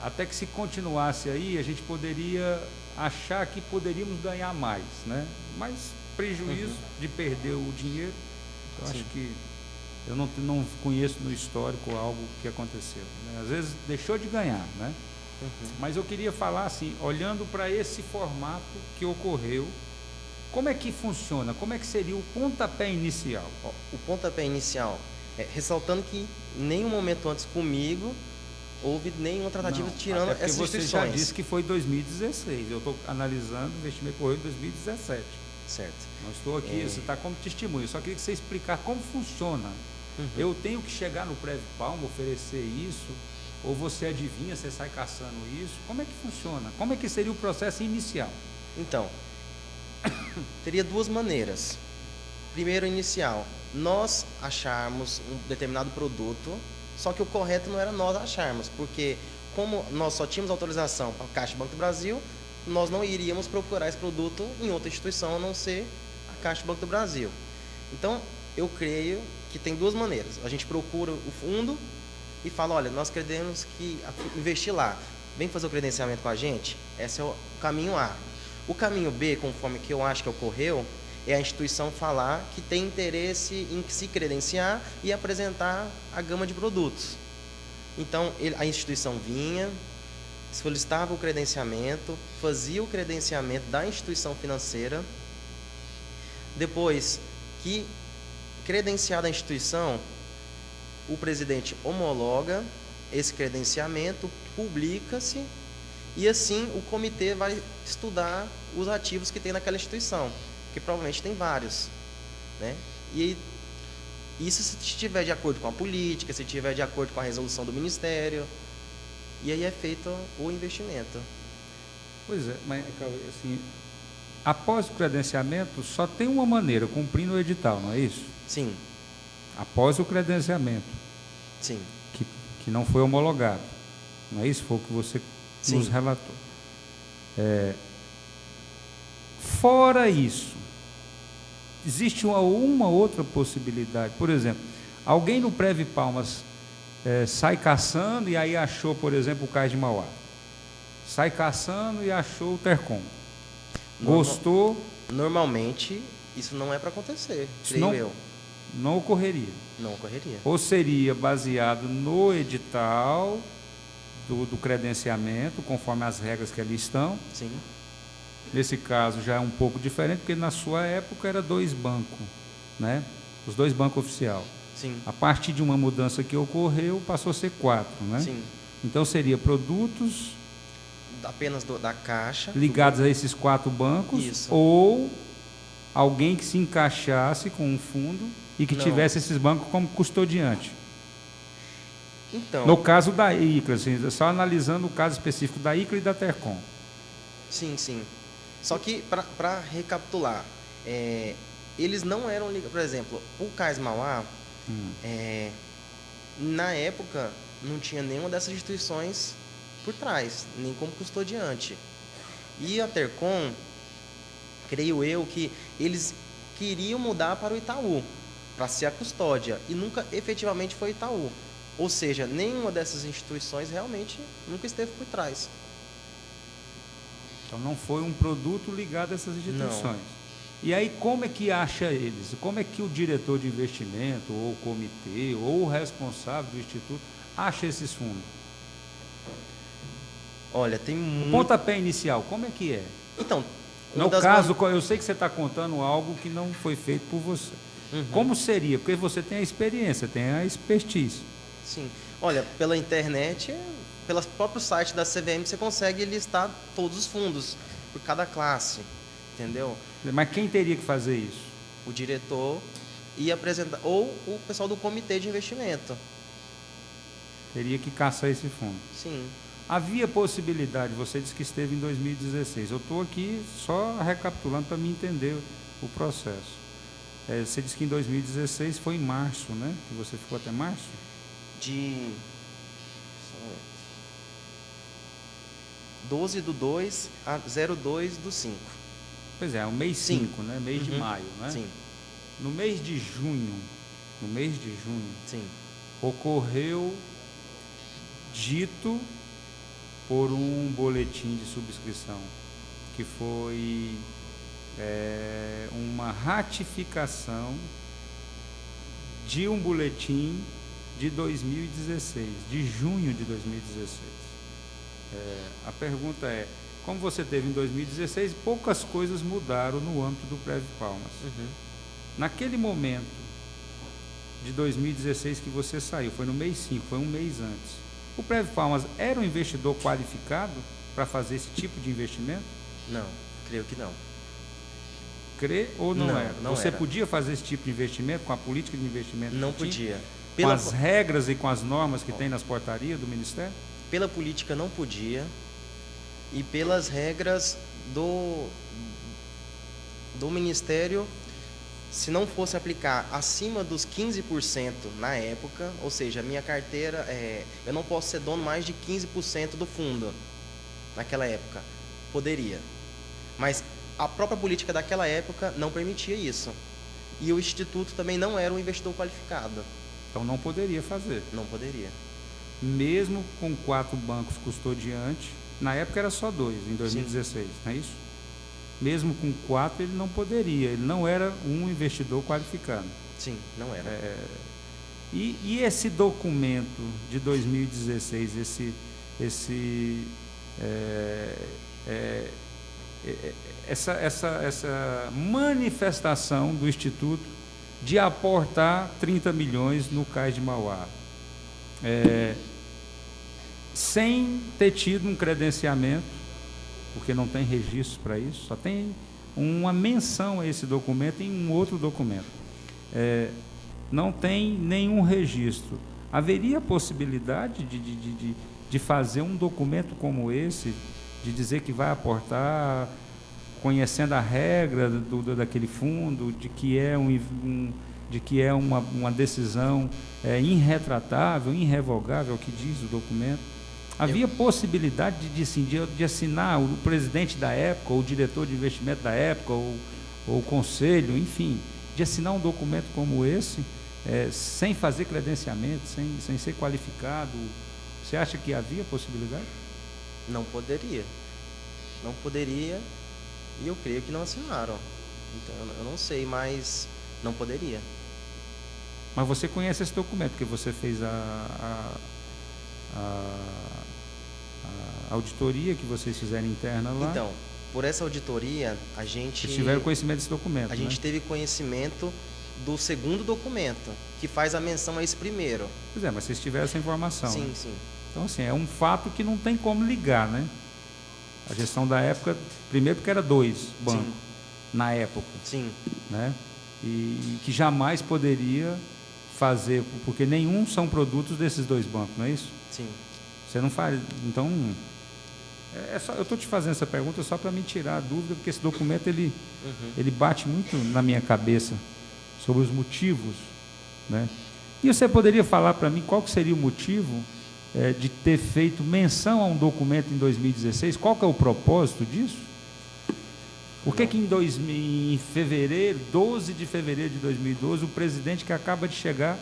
Até que se continuasse aí, a gente poderia achar que poderíamos ganhar mais, né? Mas prejuízo de perder o dinheiro, eu acho que eu não conheço no histórico algo que aconteceu, né? Às vezes deixou de ganhar, né? Mas eu queria falar assim, olhando para esse formato que ocorreu, como é que funciona? Como é que seria o pontapé inicial? O pontapé inicial, ressaltando que em nenhum momento antes comigo houve nenhuma tratativa tirando essas instituições. Você já disse que foi 2016. Eu estou analisando o investimento que ocorreu em 2017. Certo. Não estou aqui, você está como testemunho. Eu só queria que você explicasse como funciona. Eu tenho que chegar no Prev Palma, oferecer isso, ou você adivinha, você sai caçando isso? Como é que funciona? Como é que seria o processo inicial? Então, teria duas maneiras. Primeiro, inicial, nós acharmos um determinado produto, só que o correto não era nós acharmos, porque como nós só tínhamos autorização para a Caixa e Banco do Brasil, nós não iríamos procurar esse produto em outra instituição a não ser a Caixa e Banco do Brasil. Então, eu creio que tem duas maneiras. A gente procura o fundo e fala, olha, nós queremos investir lá. Vem fazer o credenciamento com a gente? Esse é o caminho A. O caminho B, conforme que eu acho que ocorreu, é a instituição falar que tem interesse em se credenciar e apresentar a gama de produtos. Então, a instituição vinha, solicitava o credenciamento, fazia o credenciamento da instituição financeira. Depois que credenciada a instituição, o presidente homologa esse credenciamento, publica-se e assim o comitê vai estudar os ativos que tem naquela instituição, que provavelmente tem vários, né? E isso se estiver de acordo com a política, se estiver de acordo com a resolução do Ministério, e aí é feito o investimento. Pois é, mas assim, após o credenciamento só tem uma maneira, cumprindo o edital, não é isso? Sim. Após o credenciamento. Sim. Que não foi homologado, não é isso? Foi o que você nos relatou. Fora isso, existe uma outra possibilidade. Por exemplo, alguém no Prev Palmas sai caçando e aí achou, por exemplo, o Cais de Mauá. Sai caçando e achou o Tercom. Gostou? Normalmente, Isso não é para acontecer, Isso creio não- eu. Não ocorreria. Não ocorreria. Ou seria baseado no edital do credenciamento, conforme as regras que ali estão. Sim, Nesse caso já é um pouco diferente, porque na sua época era 2 bancos, né? Os 2 bancos oficial. sim, A partir de uma mudança que ocorreu, passou a ser 4, né? sim. Então seria produtos Apenas da Caixa. ligados a esses 4 bancos, Isso. ou alguém que se encaixasse com um fundo e que Não. tivesse esses bancos como custodiante. Então, No caso da ICRA, assim, só analisando o caso específico da ICRA e da Tercom. sim, sim. Só que, para recapitular, eles não eram ligados. Por exemplo, o Cais Mauá, na época, não tinha nenhuma dessas instituições por trás, nem como custodiante. E a Tercom, creio eu, que eles queriam mudar para o Itaú, para ser a custódia, e nunca efetivamente foi o Itaú. Ou seja, nenhuma dessas instituições realmente nunca esteve por trás. Então não foi um produto ligado a essas instituições. Não. E aí como é que acha eles? Como é que o diretor de investimento, ou o comitê, ou o responsável do instituto acha esses fundos? Olha, tem muito... Pontapé inicial, como é que é? Então, uma No das caso, eu sei que você está contando algo que não foi feito por você. Uhum. Como seria? Porque você tem a experiência, tem a expertise. Sim. Olha, pela internet, pelo próprio site da CVM, você consegue listar todos os fundos por cada classe, entendeu? Mas quem teria que fazer isso? O diretor ia apresentar, ou o pessoal do comitê de investimento. Teria que caçar esse fundo. Sim. Havia possibilidade, você disse que esteve em 2016. Eu estou aqui só recapitulando para me entender o processo. Você disse que em 2016 foi em março, né? Que você ficou até março? De 12/2 a 02/5. Pois é, o mês Sim. 5, né? Mês de Uhum. maio, né? Sim, No mês de junho, sim. ocorreu dito por um boletim de subscrição, que foi uma ratificação de um boletim de 2016, de junho de 2016. A pergunta é, como você teve em 2016, poucas coisas mudaram no âmbito do Prev Palmas. Uhum. Naquele momento de 2016 que você saiu, foi no mês 5, foi um mês antes. O Prev Palmas era um investidor qualificado para fazer esse tipo de investimento? Não, creio que não. Crê ou não, Não, era? não Você era. podia fazer esse tipo de investimento com a política de investimento? Não que tinha? podia. Com as regras e com as normas que tem nas portarias do Ministério? Pela política não podia, e pelas regras do Ministério, se não fosse aplicar acima dos 15% na época, ou seja, a minha carteira, eu não posso ser dono mais de 15% do fundo naquela época. Poderia. Mas a própria política daquela época não permitia isso. E o Instituto também não era um investidor qualificado. Então não poderia fazer. Não poderia. Mesmo com 4 bancos custodiantes, na época era só 2, em 2016, não é isso? Mesmo com 4 ele não poderia, ele não era um investidor qualificado. Sim, não era. E esse documento de 2016, essa manifestação do Instituto de aportar 30 milhões no Cais de Mauá, sem ter tido um credenciamento, porque não tem registro para isso, só tem uma menção a esse documento em um outro documento. Não tem nenhum registro. Haveria possibilidade de fazer um documento como esse, de dizer que vai aportar, conhecendo a regra daquele fundo, de que é uma decisão irretratável, irrevogável, que diz o documento? Havia possibilidade de assinar o presidente da época, ou o diretor de investimento da época, ou o conselho, enfim, de assinar um documento como esse, sem fazer credenciamento, sem ser qualificado? Você acha que havia possibilidade? Não poderia. Não poderia, e eu creio que não assinaram. Então, eu não sei, mas não poderia. Mas você conhece esse documento, porque você fez a auditoria que vocês fizeram interna lá. Então, por essa auditoria, Vocês tiveram conhecimento desse documento, a gente teve conhecimento do segundo documento, que faz a menção a esse primeiro. Pois é, mas vocês tiveram essa informação. Sim, né? sim. Então, assim, é um fato que não tem como ligar, né? A gestão da época, primeiro porque era 2 bancos, Sim. na época, Sim. né? E que jamais poderia fazer, porque nenhum são produtos desses 2 bancos, não é isso? Sim. Você não faz, então, eu estou te fazendo essa pergunta só para me tirar a dúvida, porque esse documento, ele bate muito na minha cabeça sobre os motivos, né? E você poderia falar para mim qual que seria o motivo de ter feito menção a um documento em 2016? Qual que é o propósito disso? Por que em fevereiro, 12 de fevereiro de 2012, o presidente que acaba de chegar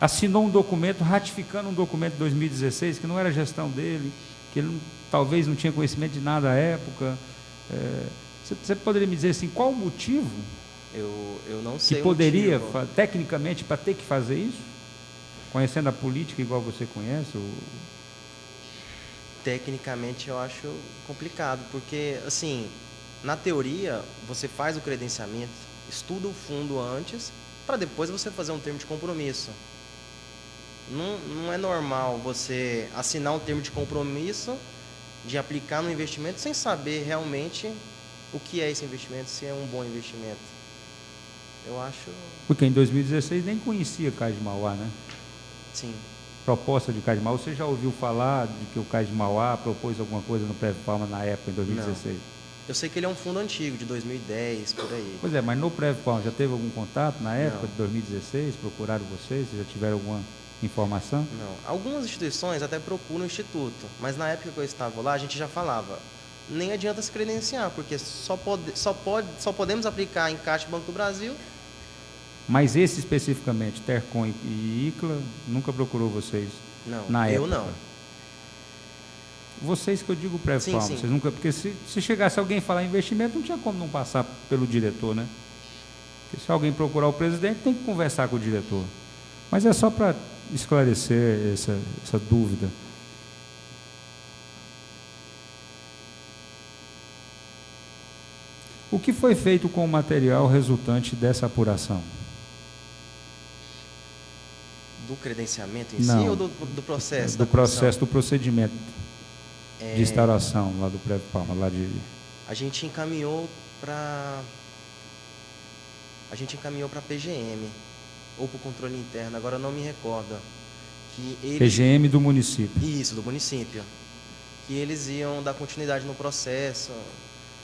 assinou um documento ratificando um documento de 2016, que não era gestão dele, que ele talvez não tinha conhecimento de nada à época? Você poderia me dizer assim, qual o motivo Eu não sei que o poderia, motivo. tecnicamente, para ter que fazer isso? Conhecendo a política igual você conhece? Tecnicamente eu acho complicado, porque, assim, na teoria, você faz o credenciamento, estuda o fundo antes, para depois você fazer um termo de compromisso. Não é normal você assinar um termo de compromisso, de aplicar no investimento, sem saber realmente o que é esse investimento, se é um bom investimento. Eu acho... Porque em 2016 nem conhecia Cais de Mauá, né? Sim. Proposta de Cais de Mauá. Você já ouviu falar de que o Cais de Mauá propôs alguma coisa no Pré-Palma na época, em 2016? Não. Eu sei que ele é um fundo antigo, de 2010, por aí. Pois é, mas no Pré-Palma já teve algum contato na época Não. de 2016? Procuraram vocês? Vocês já tiveram alguma informação? Não. Algumas instituições até procuram o instituto, mas na época que eu estava lá, a gente já falava, nem adianta se credenciar, porque só podemos aplicar em Caixa e Banco do Brasil. Mas esse especificamente, Tercom e ICLA, nunca procurou vocês? Não, na eu época? não. Vocês que eu digo Pré-Palma, Sim, sim. vocês nunca... Porque se chegasse alguém falar investimento, não tinha como não passar pelo diretor, né? Porque se alguém procurar o presidente, tem que conversar com o diretor. Mas é só para esclarecer essa dúvida. O que foi feito com o material resultante dessa apuração? Do credenciamento em Não. si ou do processo? Do da processo, comissão? do procedimento de instauração lá do Pré-Palma, lá de... A gente encaminhou para a PGM ou para o controle interno, agora eu não me recordo. Que eles... PGM do município. Isso, do município. Que eles iam dar continuidade no processo.